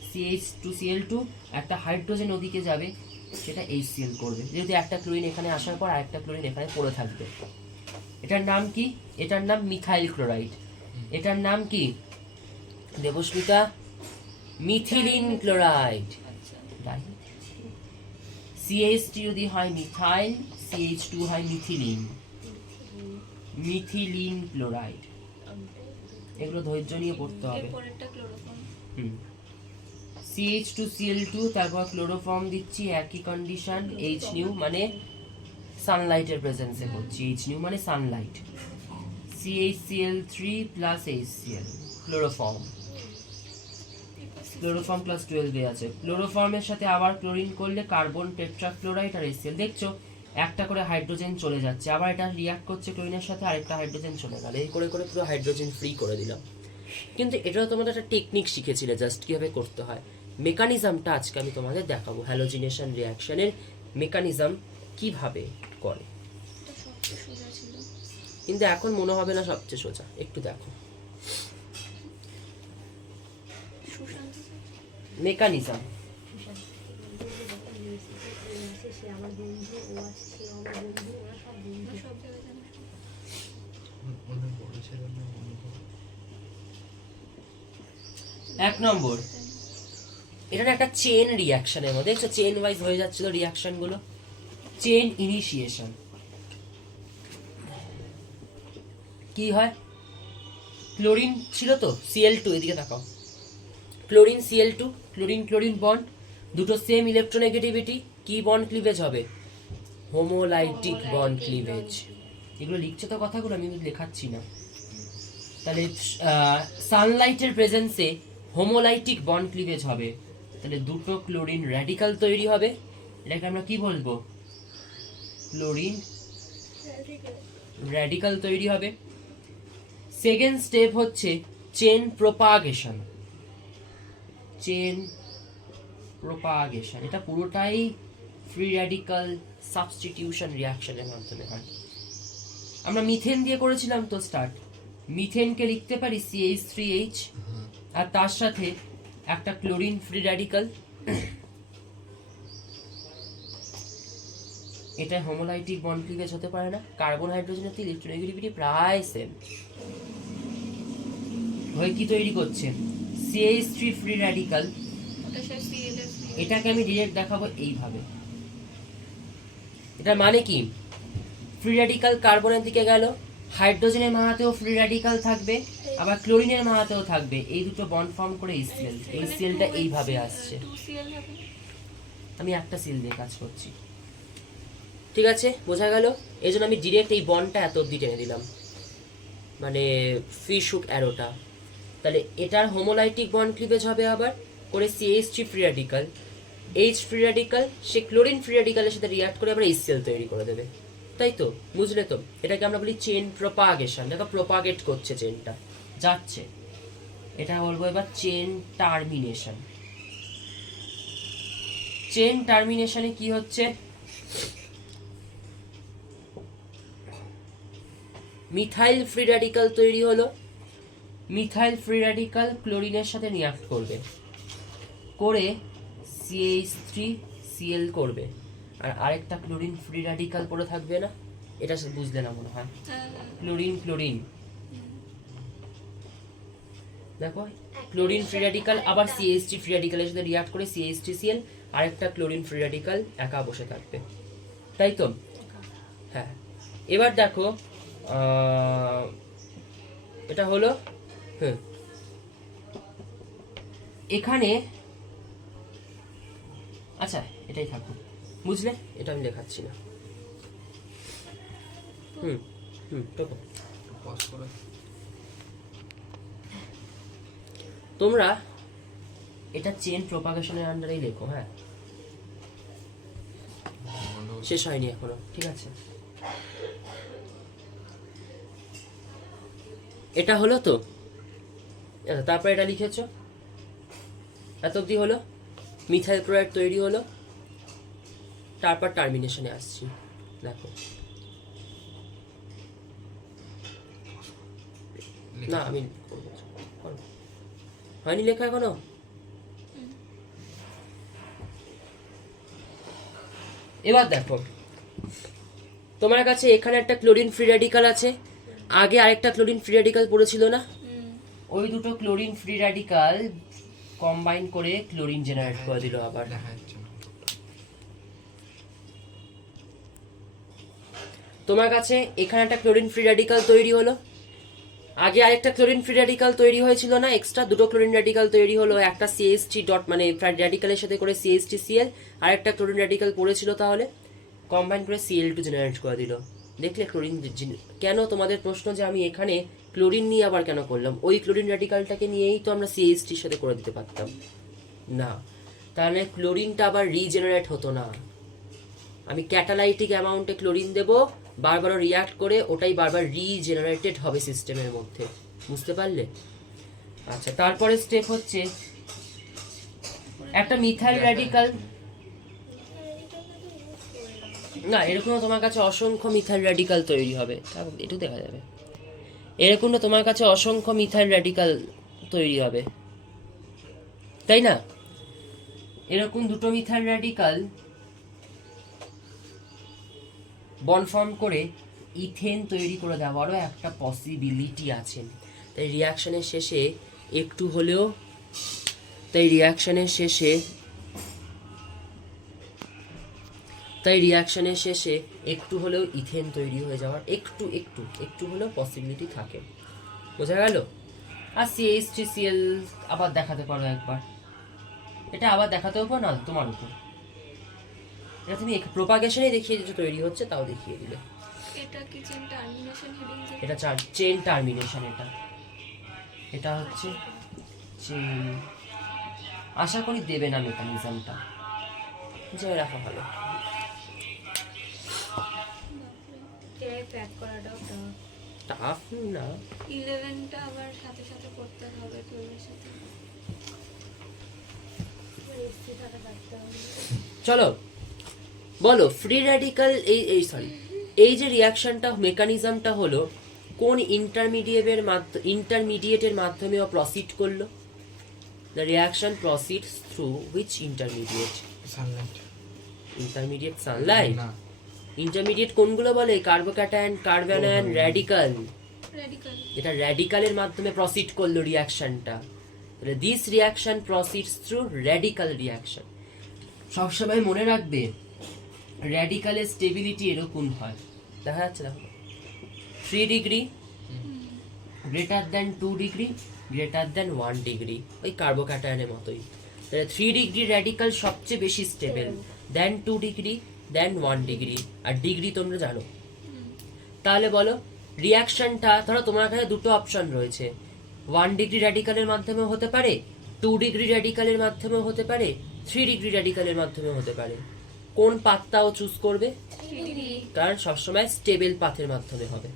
CH2Cl2, একটা হাইড্রোজেন ওদিকে যাবে, সেটা HCl করবে, যেহেতু একটা ক্লোরিন এখানে আসার পর আরেকটা ক্লোরিন এখানে পড়ে থাকবে। এটার নাম কি? এটার নাম মিথাইল ক্লোরাইড। এটার নাম কি দেবস্মিতা? Methylene chloride. CH3 যদি হয় মিথাইল, CH2 হয় মিথিলিন, মিথিলিন ক্লোরাইড। এগুলো ধৈর্য নিয়ে পড়তে হবে। এরপরেরটা ক্লোরোফর্ম CH2Cl2, তারপর ক্লোরোফর্ম দিচ্ছি, একই কন্ডিশন। HNu মানে সানলাইটের প্রেজেন্সে হচ্ছে, HNu মানে Sunlight. CHCl3 plus HCl, chloroform, chloroform class 12 এ আছে। ক্লোরোফর্মের সাথে আবার ক্লোরিন করলে কার্বন টেট্রাক্লোরাইড আর HCl, দেখছো একটা করে হাইড্রোজেন চলে যাচ্ছে, আবার এটা রিঅ্যাক্ট করছে ক্লোরিনের সাথে, আরেকটা হাইড্রোজেন চলে গেল, এই করে করে পুরো হাইড্রোজেন ফ্রি করে দিলাম। কিন্তু এটাও তোমাদের একটা টেকনিক শিখেছিলে, জাস্ট কিভাবে করতে হয়। মেকানিজমটা আজকে আমি তোমাদের দেখাবো, হ্যালোজিনেশন রিঅ্যাকশনের মেকানিজম কিভাবে করে। এটা সবচেয়ে সোজা ছিল। কিন্তু এখন মনে হবে না সবচেয়ে সোজা, একটু দেখো সুশান্ত স্যার, মেকানিজম। সে আমার বন্ধু, ও আসছে, ও আমার বন্ধু, ওরা সব বন্ধু। আমরা সব জায়গায় জানি। ওদের বলেছিলাম না বন্ধু। 1 নম্বর, এটা না একটা চেন রিঅ্যাকশনের মধ্যে, দেখছো চেন ওয়াইজ হয়ে যাচ্ছিল রিঅ্যাকশন গুলো। চেন ইনিশিয়েশন কি হয়, ক্লোরিন ছিল তো Cl2, এদিকে তাকাও, chlorine Cl2, chlorine chlorine bond, দুটো সেম ইলেকট্রোনেগেটিভিটি, কি বন্ড ক্লিভেজ হবে, হোমোলাইটিক বন্ড ক্লিভেজ। এগুলো লিখছে তো কথাগুলো, আমি কিন্তু লেখাচ্ছি না। তাহলে সানলাইটের প্রেজেন্সে হোমোলাইটিক বন্ড ক্লিভেজ হবে, তাহলে দুটো ক্লোরিন র্যাডিক্যাল তৈরি হবে, এটাকে আমরা কি বলবো, ক্লোরিন র্যাডিক্যাল তৈরি হবে। সেকেন্ড স্টেপ হচ্ছে চেন প্রোপাগেশন, চেন প্রোপাগেশন, এটা পুরোটাই ফ্রি র্যাডিক্যাল সাবস্টিটিউশন রিঅ্যাকশনের মাধ্যমে হয়। আমরা মিথেন দিয়ে করেছিলাম তো স্টার্ট, মিথেনকে লিখতে পারি CH3H, আর তার সাথে একটা ক্লোরিন ফ্রি র্যাডিক্যাল, এটা হোমোলাইটিক বন্ড ক্লিভেজ হতে পারে না, কার্বন হাইড্রোজেনের তো ইলেকট্রোনেগেটিভিটি প্রায় সেম, হয়ে কি তৈরি করছে, CH3 ফ্রি র্যাডিক্যাল। ওটা সব Cl এর free। এটাকে আমি ডিরেক্ট দেখাবো এইভাবে, এটা মানে কি, ফ্রি র্যাডিক্যাল কার্বনের দিকে গেল, হাইড্রোজেনের মাহাতেও ফ্রি র্যাডিক্যাল থাকবে, আবার ক্লোরিনের মাহাতেও থাকবে, এই দুটো বন্ড ফর্ম করে HCl, HClটা এইভাবে আসছে। 2Cl হবে। আমি একটা সিল দিয়ে কাজ করছি, ঠিক আছে, বোঝা গেল। এই জন্য আমি ডিরেক্ট এই বন্ডটা এত অব্দি টেনে দিলাম, মানে ফিশ হুক অ্যারোটা। তাহলে এটার হোমোলাইটিক বন্ড ক্লিভেজ হবে আবার করে CH3 free radical, H free radical সে ক্লোরিন ফ্রি র্যাডিক্যালের সাথে রিঅ্যাক্ট করে আবার HCl তৈরি করে দেবে, তাই তো, বুঝলে তো। এটাকে আমরা বলি চেন প্রোপাগেশন, দেখো প্রোপাগেট করছে চেনটা, যাচ্ছে। এটা বলবো এবার চেন টার্মিনেশন। চেন টার্মিনেশনে কি হচ্ছে, মিথাইল ফ্রি র্যাডিক্যাল তৈরি হলো, মিথাইল ফ্রি র্যাডিক্যাল ক্লোরিনের সাথে রিঅ্যাক্ট করবে, করে CH3Cl করবে, আর আরেকটা ক্লোরিন ফ্রি র্যাডিক্যাল পড়ে থাকবে না, এটা বুঝলে না মনে হয়, হ্যাঁ, ক্লোরিন ক্লোরিন, দেখো ক্লোরিন ফ্রি র্যাডিক্যাল আবার CH3 ফ্রি র্যাডিক্যালের সাথে রিঅ্যাক্ট করে CH3Cl, আরেকটা ক্লোরিন ফ্রি র্যাডিক্যাল একা বসে থাকবে, তাই তো। হ্যাঁ, এবার দেখো এটা হলো, এখানে আচ্ছা এটাই থাকুক, বুঝলে, এটা আমি দেখাচ্ছি না। দেখো পজ করে তোমরা এটা চেন প্রপাগেশনের আন্ডারেই লেখো, হ্যাঁ, শেষ হয়নি এখনো, ঠিক আছে। এটা হলো তো, তারপর এটা লিখেছো, এত অবধি হলো, মিথাইল ক্লোরাইড তৈরি হলো, তারপর টার্মিনেশনে আসছি, দেখো না আমি করবো, করো। হয়নি লেখা এখনো, এবার দেখো তোমার কাছে এখানে একটা ক্লোরিন ফ্রি র্যাডিক্যাল আছে, আগে আরেকটা ক্লোরিন ফ্রি র্যাডিক্যাল পড়েছিল না, ওই দুটো ক্লোরিন ফ্রি র্যাডিক্যাল কম্বাইন করে ক্লোরিন জেনারেট করে দিল আবার। তোমার কাছে এখানে একটা ক্লোরিন ফ্রি র্যাডিক্যাল তৈরি হলো, আগে আরেকটা ক্লোরিন ফ্রি র্যাডিক্যাল তৈরি হয়েছিল না, এক্সট্রা দুটো ক্লোরিন র্যাডিক্যাল তৈরি হলো, একটা CH3 ডট মানে র্যাডিক্যালের সাথে করে CH3Cl, আরেকটা ক্লোরিন র্যাডিক্যাল পড়েছিল, তাহলে কম্বাইন করে Cl2 জেনারেট করে দিল। দেখলে ক্লোরিন, কেন তোমাদের প্রশ্ন যে আমি এখানে ক্লোরিন নিয়ে আবার কেন করলাম? ওই ক্লোরিন র্যাডিকালটাকে নিয়েই তো আমরা সিএইচটির সাথে করে দিতে পারতাম না, তাহলে ক্লোরিনটা আবার রিজেনারেট হতো না। আমি ক্যাটালাইটিক অ্যামাউন্টে ক্লোরিন দেব, বারবার রিয়াক্ট করে ওটাই বারবার রিজেনারেটেড হবে সিস্টেমের মধ্যে। বুঝতে পারলে? আচ্ছা, তারপরে স্টেপ হচ্ছে একটা মিথাইল র্যাডিকাল। না, এরকম তোমার কাছে অসংখ্য মিথাইল র্যাডিকাল তৈরি হবে, একটু দেখা যাবে। এরকম তোমার কাছে অসংখ্য মিথাইল র্যাডিকাল তৈরি হবে, তাই না? এরকম দুটো মিথাইল র্যাডিকাল বন্ড ফর্ম করে ইথেন তৈরি করে দেওয়ারও একটা পসিবিলিটি আছে। তাই রিয়াকশনের শেষে একটু হলেও তাই রিয়াকশনের শেষে একটু হলেও ইথেন তৈরি হয়ে যাওয়ার একটু হলেও পসিবিলিটি থাকে। বোঝা গেল? আর CH3Cl আবার দেখাতে পারো একবার, এটা আবার দেখাতে হবে না তোমার উপর, এটা তুমি প্রোপাগেশনে দেখিয়ে দিচ্ছ তৈরি হচ্ছে, তাও দেখিয়ে দিলে। এটা কি চেন টার্মিনেশন হেডিং? এটা চেন টার্মিনেশন, এটা হচ্ছে চেন। আশা করি দেবে না মেকানিজমটা, জয় রাখা ভালো। প্যাক করাটাও টাফ না। 11টা আবার সাথে সাথে করতে হবে 12 এর সাথে। চলো বলো, ফ্রি র্যাডিকাল এই যে রিয়াকশনটা মেকানিজমটা হলো কোন ইন্টারমিডিয়েটের মাধ্যমে প্রসিড করলো? The reaction proceeds through which intermediate? Sunlight. Intermediate Sunlight. না, ইন্টারমিডিয়েট কোনগুলো বলে? Carbocation, carbanion, radical. রেডিকাল। এটা র্যাডিকালের মাধ্যমে প্রসিড করলো রিয়াকশনটা। তাহলে this reaction proceeds through radical reaction. সবসময় মনে রাখবে র্যাডিকালের স্টেবিলিটি এরকম হয়, দেখা যাচ্ছে দেখো, 3 degree greater than 2 degree greater than 1 degree, ওই কার্বোক্যাটায়নের মতোই। তাহলে 3 ডিগ্রি র্যাডিকাল সবচেয়ে বেশি স্টেবল, দেন 2 ডিগ্রি, দেন 1 ডিগ্রি, আর ডিগ্রি তোমরা জানো। তাহলে বলো রিয়াকশনটা, ধরো তোমার কাছে দুটো অপশন রয়েছে, 1 ডিগ্রি র্যাডিকালের মাধ্যমে হতে পারে, 2 ডিগ্রি র্যাডিকালের মাধ্যমে হতে পারে, 3 ডিগ্রি র্যাডিকালের মাধ্যমে হতে পারে। কোন পাথটাও চুজ করবে? কারণ সবসময় স্টেবল পাথের মাধ্যমে হবে।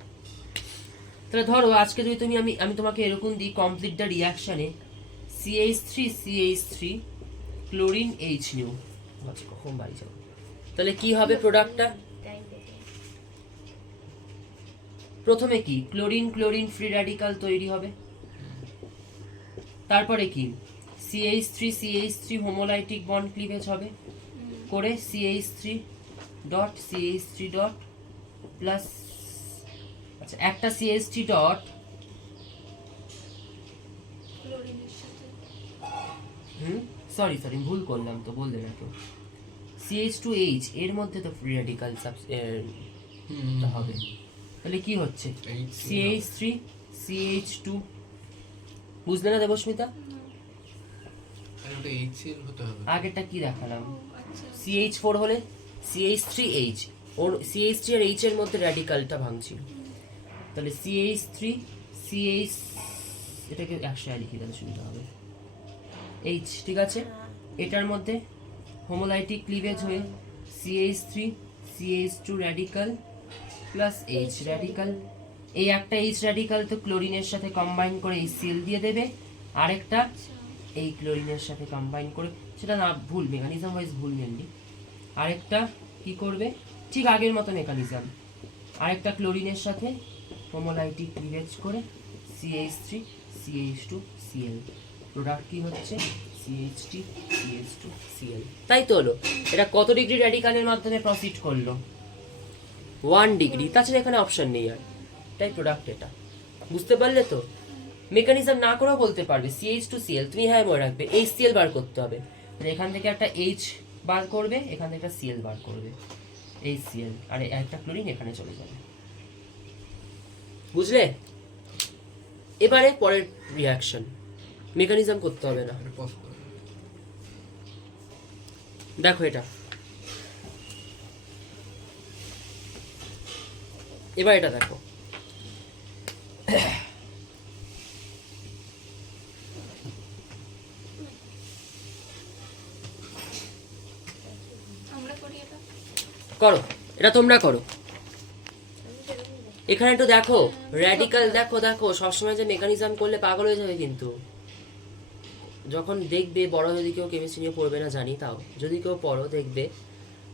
তাহলে ধরো আজকে যদি আমি তোমাকে এরকম দিই, কমপ্লিট দ্য রিয়াকশনে CH3 ক্লোরিন H নিউ, আচ্ছা কখন বাড়ি যাবো, তাহলে কি হবে প্রোডাক্টটা? প্রথমে কি ক্লোরিন ফ্রি র্যাডিকাল তৈরি হবে, তারপরে কি CH3 হোমোলাইটিক বন্ড ক্লিভেজ হবে করে CH3 ডট প্লাস, আচ্ছা একটা CH3 ডট ক্লোরিনের সাথে। সরি ভুল করলাম তো, বললে না তো, CH2H এর মধ্যে তো ফ্রি র্যাডিকাল হবে। তাহলে কি হচ্ছে CH3 CH2, বুঝলে না দেবস্মিতা? ওটা HCl হতে হবে। আগেরটা কি দেখালাম? আচ্ছা, CH4 হলে CH3H, ওর CH3 আর H এর মধ্যে র্যাডিকালটা ভাঙছি, তাহলে CH3 এটাকে 100 লিখে দিলে সুবিধা হবে। H, ঠিক আছে, এটার মধ্যে হোমোলাইটিক ক্লিভেজ হয়ে CH3 radical plus H radical, এই একটা H র্যাডিকাল তো ক্লোরিনের সাথে কম্বাইন করে HCl দিয়ে দেবে, আরেকটা এই ক্লোরিনের সাথে কম্বাইন করে, সেটা না ভুল, মেকানিজম ওয়াইজ ভুল মেনলি, আরেকটা কি করবে ঠিক আগের মতো মেকানিজম, আরেকটা ক্লোরিনের সাথে হোমোলাইটিক ক্লিভেজ করে CH3CH2Cl, প্রোডাক্ট কি হচ্ছে CH3CH2Cl। তাই তো হলো। এটা কত ডিগ্রি র্যাডিকালের মাধ্যমে প্রসিড করলো? 1 ডিগ্রি, তাছাড়া এখানে অপশন নেই আর, তাই প্রোডাক্ট এটা। বুঝতে পারলে তো? মেকানিজম না করেও বলতে পারবে CH2Cl, তুমি হ্যাঁ মনে রাখবে HCl বার করতে হবে, এখান থেকে একটা H বার করবে, এখান থেকে একটা Cl বার করবে, HCl, আর একটা ক্লোরিন এখানে চলে যাবে। বুঝলে? এবারে পরের রিয়াকশন, মেকানিজম করতে হবে না। এটা পজ করো। দেখো এটা, এবার এটা দেখো, করি এটা। করো, এটা তোমরা করো। আমি সেরকম দেখি। এখানে একটু দেখো র্যাডিক্যাল, দেখো দেখো, সবসময় যে মেকানিজম করলে পাগল হয়ে যাবে কিন্তু। যখন দেখবে, বড় যদি কেউ কেমিস্ট্রি নিয়ে পড়বে না জানি, তাও যদি কেউ পড়ো দেখবে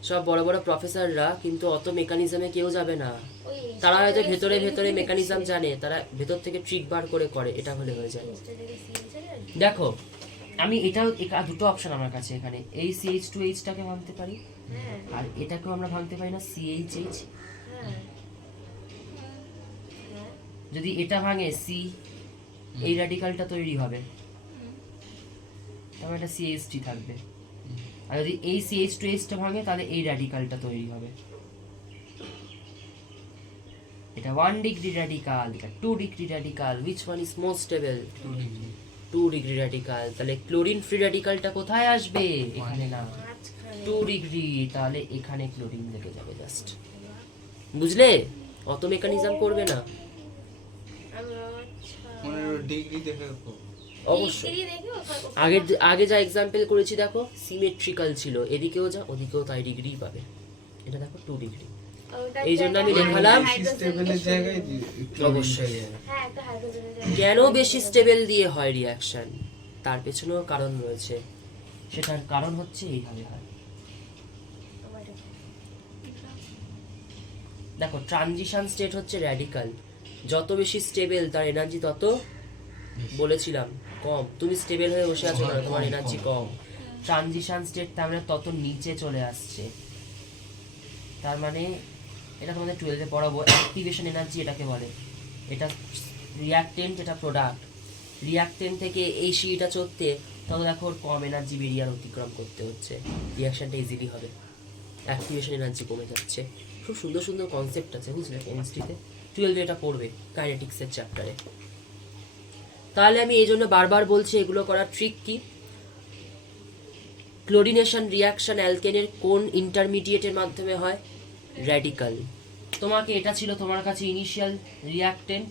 সব বড় বড় প্রফেসররা কিন্তু অত মেকানিজমে কেউ যাবে না। ওই তারা হয়তো ভেতরে স্টেজে ভেতরে দেখছি। মেকানিজম জানে, তারা ভেতর থেকে ট্রিক বার করে করে, এটা হলে হয়ে যায়। স্টেজে দেখি, স্টেজে দেখি। দেখো আমি এটাও দুটো অপশন আমার কাছে এখানে, এই CH2H টাকে ভাঙতে পারি, হ্যাঁ আর এটাকেও আমরা ভাঙতে পারি না, CHH। হ্যাঁ হ্যাঁ। যদি এটা ভাঙে সি, এই র্যাডিকালটা তৈরি হবে, তাহলে এটা CH3 থাকবে। আর যদি এই CH2H টা ভাঙে তাহলে এই র্যাডিকালটা তৈরি হবে। এটা 1 ডিগ্রি র্যাডিকাল, এটা 2 degree radical, which one is more stable? 2 degree radical. তাহলে ক্লোরিন ফ্রি র্যাডিকালটা কোথায় আসবে? এখানে না, মাঝখানে। 2 ডিগ্রি, তাহলে এখানে ক্লোরিন লেগে যাবে জাস্ট। বুঝলে? অত মেকানিজম করবে না মানে ডিগ্রি দেখে করবো। অবশ্যই। ডিগ্রি দেখে ওখানে আগে আগে যা এক্সাম্পল করেছি দেখো, সিমেট্রিক্যাল ছিল, এদিকেও যা ওদিকেও তাই ডিগ্রি পাবে। এটা দেখো 2 ডিগ্রি। ওটা এই জন্য আমি জায়গায় দেখালাম। হাইড্রোজেনকে স্টেবলের জায়গায় অবশ্যই। হ্যাঁ একটা হাইড্রোজেনের কেন বেশি স্টেবল দিয়ে হয় রিয়াকশন, তার পেছনেও কারণ রয়েছে। সেটার কারণ হচ্ছে এইভাবে হয়। দেখো ট্রানজিশন স্টেট হচ্ছে র্যাডিকাল, যত বেশি স্টেবল তার এনার্জি তত, বলেছিলাম, কম। তুমি স্টেবল হয়ে বসে আছো না, তোমার এনার্জি কম। ট্রানজিশন স্টেট তার মানে তত নিচে চলে আসছে, তার মানে এটা তোমাদের 12-এ পড়াবো, অ্যাক্টিভেশন এনার্জি এটাকে বলে। এটা রিয়াক্টেন্ট, এটা প্রোডাক্ট। রিয়াক্টেন্ট থেকে এই সিটা চড়তে তত দেখো ওর কম এনার্জি বেরিয়ে আর অতিক্রম করতে হচ্ছে, রিয়াকশনটা ইজিলি হবে, অ্যাক্টিভেশন এনার্জি কমে যাচ্ছে। খুব সুন্দর সুন্দর কনসেপ্ট আছে বুঝলে কেমিস্ট্রিতে, 12-এ এটা পড়বে কাইনেটিক্সের চ্যাপ্টারে। তাহলে আমি এই জন্য বারবার বলছি এগুলো করার ট্রিক কি। ক্লোরিনেশন রিয়াকশন অ্যালকেনের কোন ইন্টারমিডিয়েটের মাধ্যমে হয়? র্যাডিকাল। তোমাকে এটা ছিল তোমার কাছে ইনিশিয়াল রিয়াক্টেন্ট।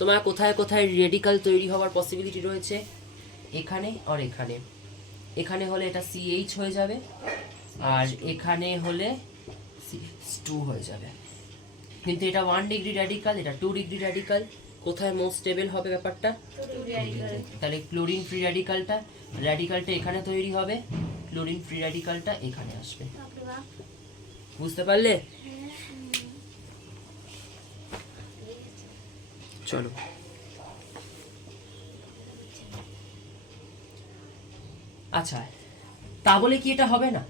তোমার কোথায় কোথায় রেডিকাল তৈরি হওয়ার পসিবিলিটি রয়েছে? এখানে আর এখানে। এখানে হলে এটা CH হয়ে যাবে, আর এখানে হলে CH2 হয়ে যাবে। কিন্তু এটা 1 ডিগ্রি র্যাডিকাল, এটা 2 ডিগ্রি র্যাডিকাল। কোথায় মোস্ট স্টেবল হবে ব্যাপারটা? তাহলে ক্লোরিন ফ্রি র্যাডিকালটা এখানে তৈরি হবে, ক্লোরিন ফ্রি র্যাডিকালটা এখানে আসবে। বুঝতে পারলে? চলো আচ্ছা, তা বলে কি এটা হবে না?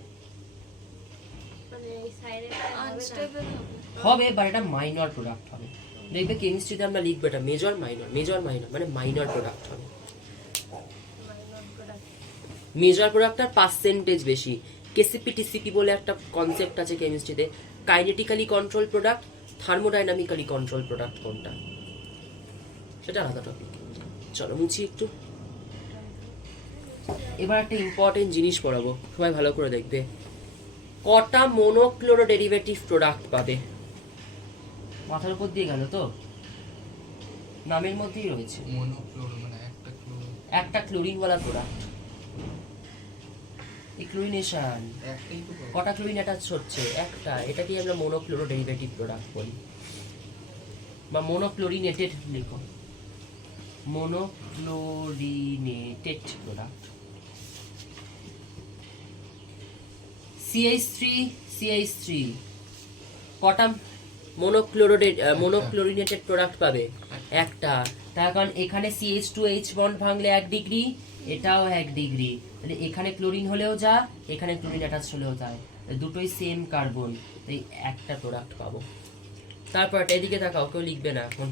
মানে এই সাইডে আনস্টেবল হবে। হবে, বাট এটা মাইনর প্রোডাক্ট হবে। দেখবে কেমিস্ট্রিতে আমরা লিখবো এটা মেজর মাইনর, মেজর মাইনর মানে মাইনর প্রোডাক্ট হবে। মেজর প্রোডাক্টটার পার্সেন্টেজ বেশি। কেসিপি টিসিপি বলে একটা কনসেপ্ট আছে কেমিস্ট্রিতে, কাইনেটিক্যালি কন্ট্রোল প্রোডাক্ট, থার্মোডাইনামিক্যালি কন্ট্রোল প্রোডাক্ট কোনটা, সেটা আলাদা টপিক। চলো মুছি একটু। এবার একটা ইম্পর্টেন্ট জিনিস পড়াবো, সবাই ভালো করে দেখবে। কটা মোনোক্লোরো ডেরিভেটিভ প্রোডাক্ট পাবে? মাথার উপর দিয়ে গেল তো, নামের মধ্যেই রয়েছে মনোক্লোর মানে একটা ক্লোর, একটা ক্লোরিনওয়ালা প্রোডাক্ট। এই ক্লোরিনেশন একটাই তো পাবো। কটা ক্লোরিন অ্যাটাচ হচ্ছে? একটা। এটাকেই আমরা মোনোক্লোরো ডেরিভেটিভ প্রোডাক্ট বলি, বা মোনোক্লোরিনেটেড লিখো, মোনোক্লোরিনেটেড প্রোডাক্ট। CH3 কটা মোনোক্লোরিনেটেড প্রোডাক্ট পাবে? একটা। তার কারণ এখানে CH2H বন্ড ভাঙলে 1 ডিগ্রি, এটাও 1 ডিগ্রি, তাহলে এখানে ক্লোরিন হলেও যা, এখানে ক্লোরিন অ্যাটাচ হলেও তাই, দুটোই সেম কার্বন, তাই একটা প্রোডাক্ট পাবো। তারপর এদিকে তাকাও, কেউ লিখবে না এখন।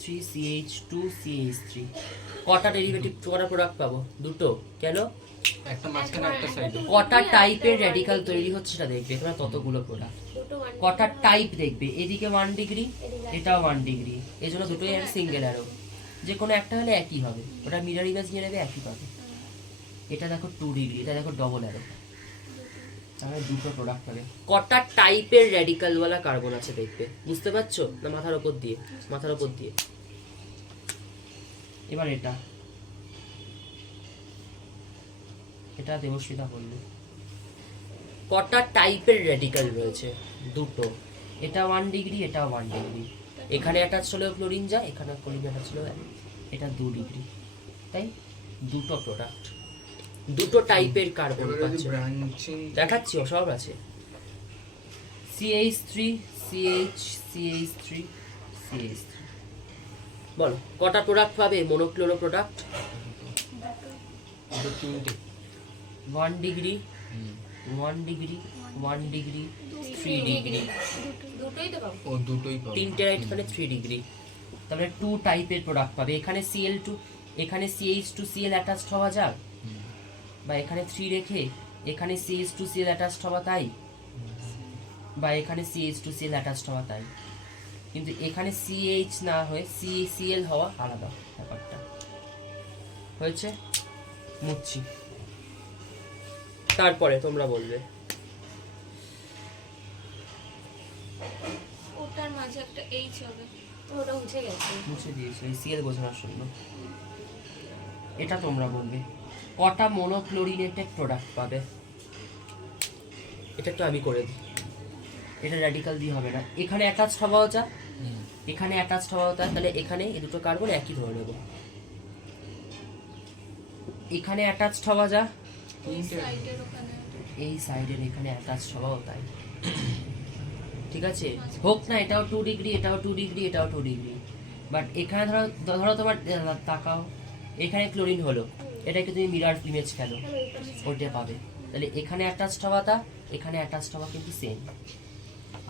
3CH2CH3 কটা ডেরিভেটিভ, কটা প্রোডাক্ট পাবো? দুটো। কেন? একটা মাঝখানে একটা সাইডে। কটা টাইপের র্যাডিকাল তৈরি হচ্ছে সেটা দেখবে, তোমরা ততগুলো প্রোডাক্ট। দুটো কটা টাইপ দেখবে, এদিকে 1 ডিগ্রি, এটাও 1 ডিগ্রি, এই জন্য দুটোই সিঙ্গেল অ্যারো, যে কোনো একটা হলে একই হবে, ওটা মিরর ইমেজ নিয়ে নেবে একই পাবে। এটা দেখো 2 ডিগ্রি, এটা দেখো ডবল অ্যারো, তাহলে দুটো প্রোডাক্ট পাবে। কটা টাইপের র্যাডিকালওয়ালা কার্বন আছে দেখবে, বুঝতে পারছো না? মাথার উপর দিয়ে, মাথার উপর দিয়ে। এবার এটা এটা দেবস্মিতা বললো। কটা টাইপের রেডিক্যাল রয়েছে? দুটো। এটা 1 ডিগ্রি, এটা 1 ডিগ্রি। এখানে অ্যাটাচ হলেও ক্লোরিন যায়, এখানে ক্লোরিন অ্যাটাচ হলেও এটা 2 ডিগ্রি। তাই দুটো প্রোডাক্ট, দুটো টাইপের কার্বন এবারে যদি পাচ্ছে। ব্রাঞ্চিং দেখাচ্ছি, সব আছে। CH3 CH CH3 CH3। বলো কটা প্রোডাক্ট পাবে মনোক্লোরো প্রোডাক্ট? দুটো তিনটে 1 ডিগ্রি 1 ডিগ্রি 1 ডিগ্রি 3 ডিগ্রি। দুটোই তো পাবো। ও দুটোই পাবো। তিনটে এখানে 3 ডিগ্রি। তারপরে 2 টাইপের প্রোডাক্ট পাবে। এখানে Cl2, এখানে CH2Cl অ্যাটাচড হওয়া যাক, বা এখানে 3 রেখে এখানে CH2Cl অ্যাটাচড হওয়া তাই, বা এখানে CH2Cl অ্যাটাচড হওয়া তাই, কিন্তু এখানে CH না হয়ে CCl হওয়া আলাদা ব্যাপারটা হয়েছে। মুচ্ছি, তারপরে তোমরা বলবে। ওটার মাঝে একটা এইচ হবে। ওটা মুছে গেছে। মুছে দিয়েছি এই Cl বোঝানোর জন্য। এটা তোমরা বলবে কটা মনোক্লোরিনেটেড প্রোডাক্ট পাবে। এটা তো আমি করে দিই, এটা র্যাডিক্যাল দিয়ে হবে না। এখানে অ্যাটাচড হওয়াও যা, এখানে অ্যাটাচড হওয়াও তা, তাহলে এখানে এই দুটো কার্বন একই ধরে নেব। এখানে অ্যাটাচড হওয়া যা, ওই সাইডের ওখানে এই সাইডের এখানে অ্যাটাচড হওয়াও তাই। ঠিক আছে, হোক না এটাও 2 ডিগ্রি, এটাও 2 ডিগ্রি, এটাও 2 ডিগ্রি, বাট এখানে ধরো ধরো তোমার তাকাও, এখানে ক্লোরিন হলো, এটাকে তুমি মিরার ইমেজ খেলো, ওটা পাবে। তাহলে এখানে অ্যাটাচড হওয়াটা, এখানে অ্যাটাচড হওয়া কিন্তু সেম।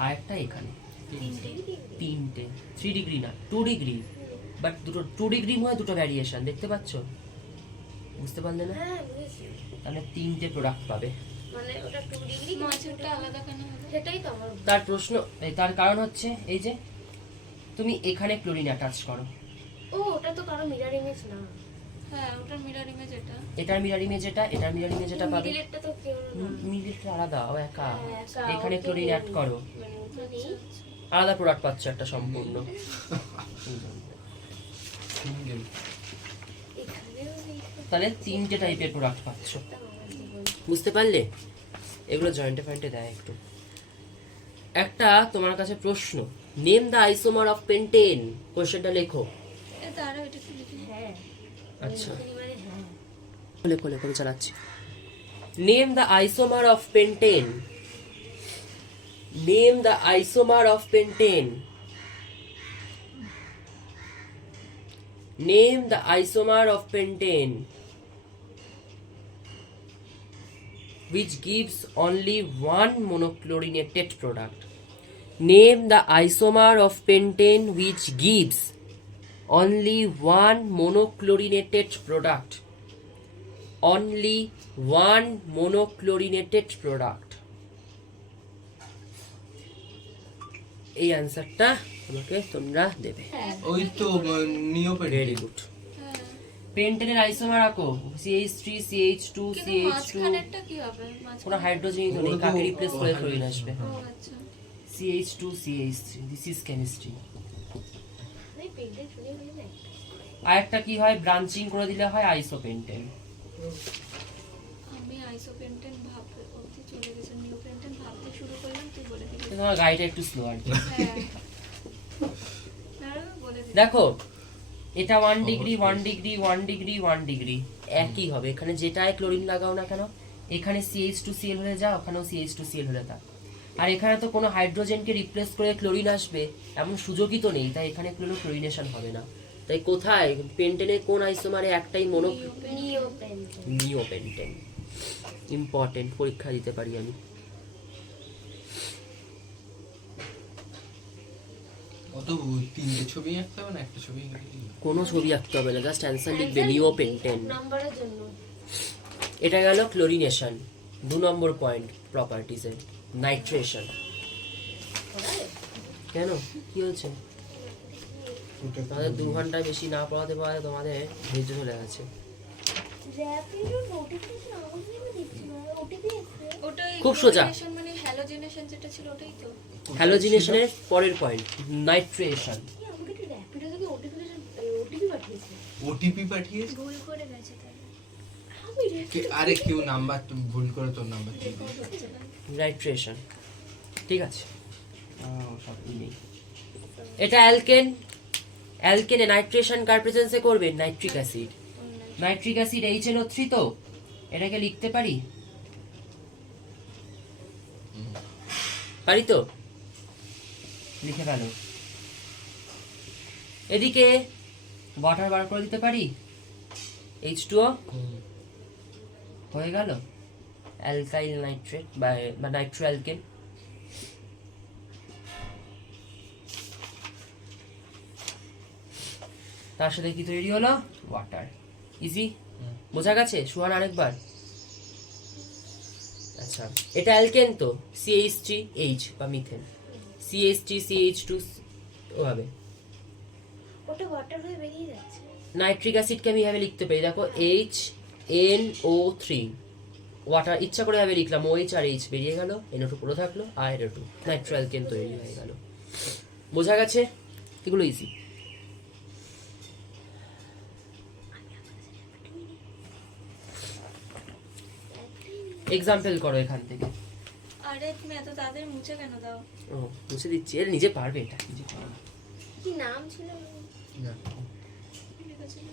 আর একটা এখানে তিনটে 3 ডিগ্রি না 2 ডিগ্রি, বাট দুটো 2 ডিগ্রি হয়, দুটো ভ্যারিয়েশন দেখতে পাচ্ছ, বুঝতে পারলে না? হ্যাঁ বুঝেছি। তাহলে তিনটে প্রোডাক্ট পাবে। মানে ওটা 2 ডিগ্রি, মাঝেরটা আলাদা কেন হবে? সেটাই তো আমার। তার প্রশ্ন, তার কারণ হচ্ছে এই যে তুমি এখানে ক্লোরিন অ্যাটাচ করো, ও ওটা তো কারো মিরর ইমেজ না। হ্যাঁ, ওটার মিরর ইমেজ এটা। এটার মিরর ইমেজ এটা, এটার মিরর ইমেজ এটা পাবে। মিডিলেরটা তো কেউ না। মিডিলটা আলাদা, ও একা। হ্যাঁ, একা, এখানে ওকে ক্লোরিন অ্যাড করো, মানে ওটা নেই। আলাদা প্রোডাক্ট পাচ্ছ একটা সম্পূর্ণ। সিঙ্গেল এখানেও নেই। তাহলে তিনটে টাইপের প্রোডাক্ট পাচ্ছ, ওটা আমার জীবন। বুঝতে পারলে? এগুলো জয়েন্টে পয়েন্টে দেয় একটু। একটা তোমার কাছে প্রশ্ন, name the isomer of pentane, কোশ্চেনটা লেখো। এ তারা এটা কি লিখি? হ্যাঁ। আচ্ছা, মানে হ্যাঁ। লেখো লেখো, চালাচ্ছি। Name the isomer of pentane, name the isomer of pentane, name the isomer of pentane which gives only one monochlorinated product. Name the isomer of pentane which gives only one monochlorinated product. Only one monochlorinated product. এই অ্যান্সারটা তোমাকে তোমরা দেবে। ওই তো নিওপেন। Very good. হ্যাঁ, পেন্টেনের আইসোমার আঁকো, CH3 CH2 কিন্তু CH2। মাঝখানেরটা কি হবে? কোনো হাইড্রোজেনই তো নেই, কাকে রিপ্লেস করে ক্লোরিন আসবে? ও আচ্ছা। CH2 CH3, this is chemistry. আমি পেন্টেন শুনে বলি না। আর একটা কি হয়, ব্রাঞ্চিং করে দিলে হয় আইসোপেন্টেন। আমি আইসোপেন্টেন ভাবতে অবধি চলে গেছে, নিওপেন্টেন ভাবতে শুরু করলাম, তুই বলে দিলি। তোমার গাড়িটা একটু স্লো আর কি। হ্যাঁ, দাঁড়াও, বলে দিলি। দেখো এটা 1 ডিগ্রি 1 ডিগ্রি 1 ডিগ্রি 1 ডিগ্রি একই হবে। এখানে যেটায় ক্লোরিন লাগাও না কেন, এখানে CH2Cl হলে যা, ওখানেও CH2Cl হলে তা। আর এখানে তো কোনো হাইড্রোজেনকে রিপ্লেস করে ক্লোরিন আসবে এমন সুযোগই তো নেই, তাই এখানে কোনো ক্লোরিনেশন হবে না। তাই কোথায় পেন্টেনের কোন আইসোমারে একটাই নিওপেন্টেন। নিওপেন্টেন। ইম্পর্টেন্ট, পরীক্ষা দিতে পারি আমি। অত তিনটে ছবি আঁকতে হবে না, একটা ছবি আঁকতে হবে? কোনো ছবি আঁকতে হবে না, জাস্ট অ্যান্সার লিখবে নিওপেন্টেন। নাম্বারের জন্য। এটা গেল ক্লোরিনেশন। 2 নম্বর পয়েন্ট প্রপার্টিজে, নাইট্রেশন। কেন কি হয়েছে? তোমাদের 2 ঘন্টায় বেশি না পড়াতে পারে, তোমাদের ধৈর্য চলে গেছে। র্যাপিডো নোটিফিকেশন আমাকে কেন দিচ্ছে না? ওটিপি এসেছে। ওটাই খুব সোজা। chlorination মানে হ্যালোজেনেশন যেটা ছিল ওটাই তো। হ্যালোজিনেশনের পরের পয়েন্ট নাইট্রেশন। কি আমাকে একটু র্যাপিডো থেকে ওটিপি পাঠিয়েছে। ওটিপি পাঠিয়েছে। ভুল করে গেছে তাহলে। আরে কেউ নাম্বার তুমি ভুল করে তোর নাম্বার দিয়ে রেকর্ড হচ্ছে না। নাইট্রেশন, ঠিক আছে। এটা অ্যালকেন, অ্যালকেনে নাইট্রেশন কার প্রেজেন্সে করবেন? Nitric acid. Nitric acid HNO3, তো এটাকে লিখতে পারি, পারি তো, লিখে ফেলো। এদিকে ওয়াটার বার করে দিতে পারি, H2O হয়ে গেল অ্যালকাইল নাইট্রেট বা নাইট্রো অ্যালকেন। তার সাথে কি তৈরি হলো? ওয়াটার। ইজি, বোঝা গেছে? সুহান আরেকবার। আচ্ছা, এটা অ্যালকেন তো, CH3H বা মিথেন, CH3CH2 ওভাবে। ওটা ওয়াটার হয়ে বেরিয়ে যাচ্ছে। নাইট্রিক অ্যাসিডকে আমি এভাবে লিখতে পারি, দেখো HNO3, ওয়াটার ইচ্ছা করে এভাবে লিখলাম, OH আর H বেরিয়ে গেল, NO2 পুরো থাকলো, আর NO2, নাইট্রো অ্যালকেন তৈরি হয়ে গেল। বোঝা গেছে? এগুলো ইজি। এক্সাম্পল করো এখান থেকে। আরে তুমি এত তাদের মুছে কেন দাও? ও মুছে দিচ্ছি, এর নিজে পারবে, এটা নিজে পারবে। কি নাম ছিল? লিখেছিল।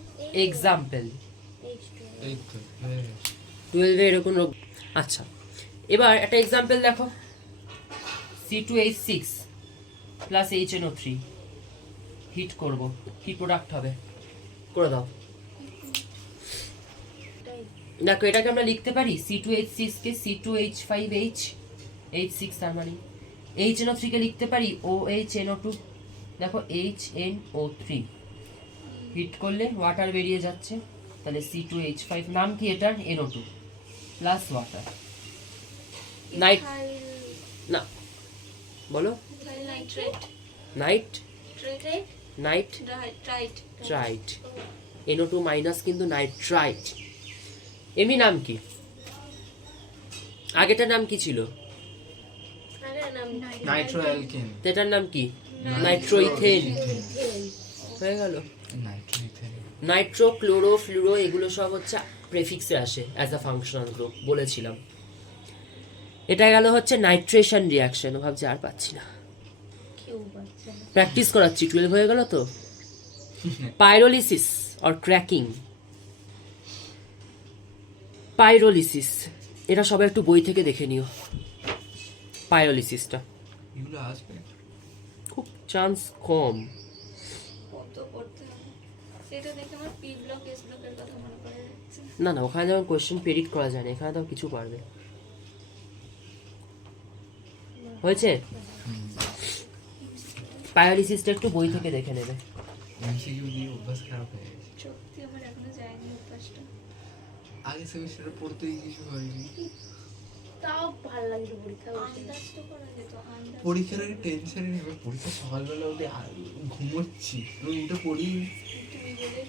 Example H2O। এই তো হ্যাঁ। 12 এ এরকম রোগ। আচ্ছা, এবার একটা এক্সাম্পল দেখো, C2H6 প্লাস HNO3 হিট করব, কি প্রোডাক্ট হবে? করে দাও। দেখো এটাকে আমরা লিখতে পারি, C2H6 কে C2H5H H6, তার মানে HNO3 কে লিখতে পারি OHNO2, দেখো HNO3 হিট করলে ওয়াটার বেরিয়ে যাচ্ছে, তাহলে C2H5, নাম কি এটার? NO2 plus water. নাইট না, বলো। Ethyl nitrate, nitrate, nitrite. ট্রাইট, NO2 মাইনাস কিন্তু নাইট্রাইট। এমনি নাম কি? আগেটার নাম কি ছিল? আরে নাম নাইট্রো অ্যালকেন। এটার নাম কি? নাইট্রোইথেন। হয়ে গেল। Nitro ethane. Nitro, chloro, fluoro এগুলো সব হচ্ছে প্রেফিক্সে আসে অ্যাজ আ ফাংশনাল গ্রুপ, বলেছিলাম। এটা গেল হচ্ছে নাইট্রেশন রিয়াকশন। ভাবছি আর পাচ্ছি না, কেউ বাচ্চা না। প্র্যাকটিস করাচ্ছি, 12 হয়ে গেল তো। পাইরোলিসিস অর ক্র্যাকিং, পাইরোলিসিস, এটা সবাই একটু বই থেকে দেখে নিও। পাইরোলিসিসটা এগুলো আসবে। খুব চান্স কম। কত করতে হবে সেটা দেখে আমার পি ব্লক এস ব্লকের কথা মনে পড়ে যাচ্ছে। না না, ওখানে যেমন কোয়েশ্চেন প্রেডিক্ট করা যায় না, এখানে তো কিছু পারবে। হয়েছে? পাইরোলিসিসটা একটু বই থেকে দেখে নেবে। এমসিকিউ দিয়ে অভ্যাস খারাপ হয়ে গেছে। সত্যি আমার এখনো যায়নি অভ্যাসটা। আগে সেমিস্টারে পড়তেই কিছু হয়নি। তাও ভালো লাগছে পরীক্ষা বসে। আন্দাজ তো করা যেত, আন্দাজ। পরীক্ষার আগে টেনশনই নেই, পরীক্ষা সকালবেলা উঠে ঘুমোচ্ছি, আমি উঠে পড়ি। তুমি বলে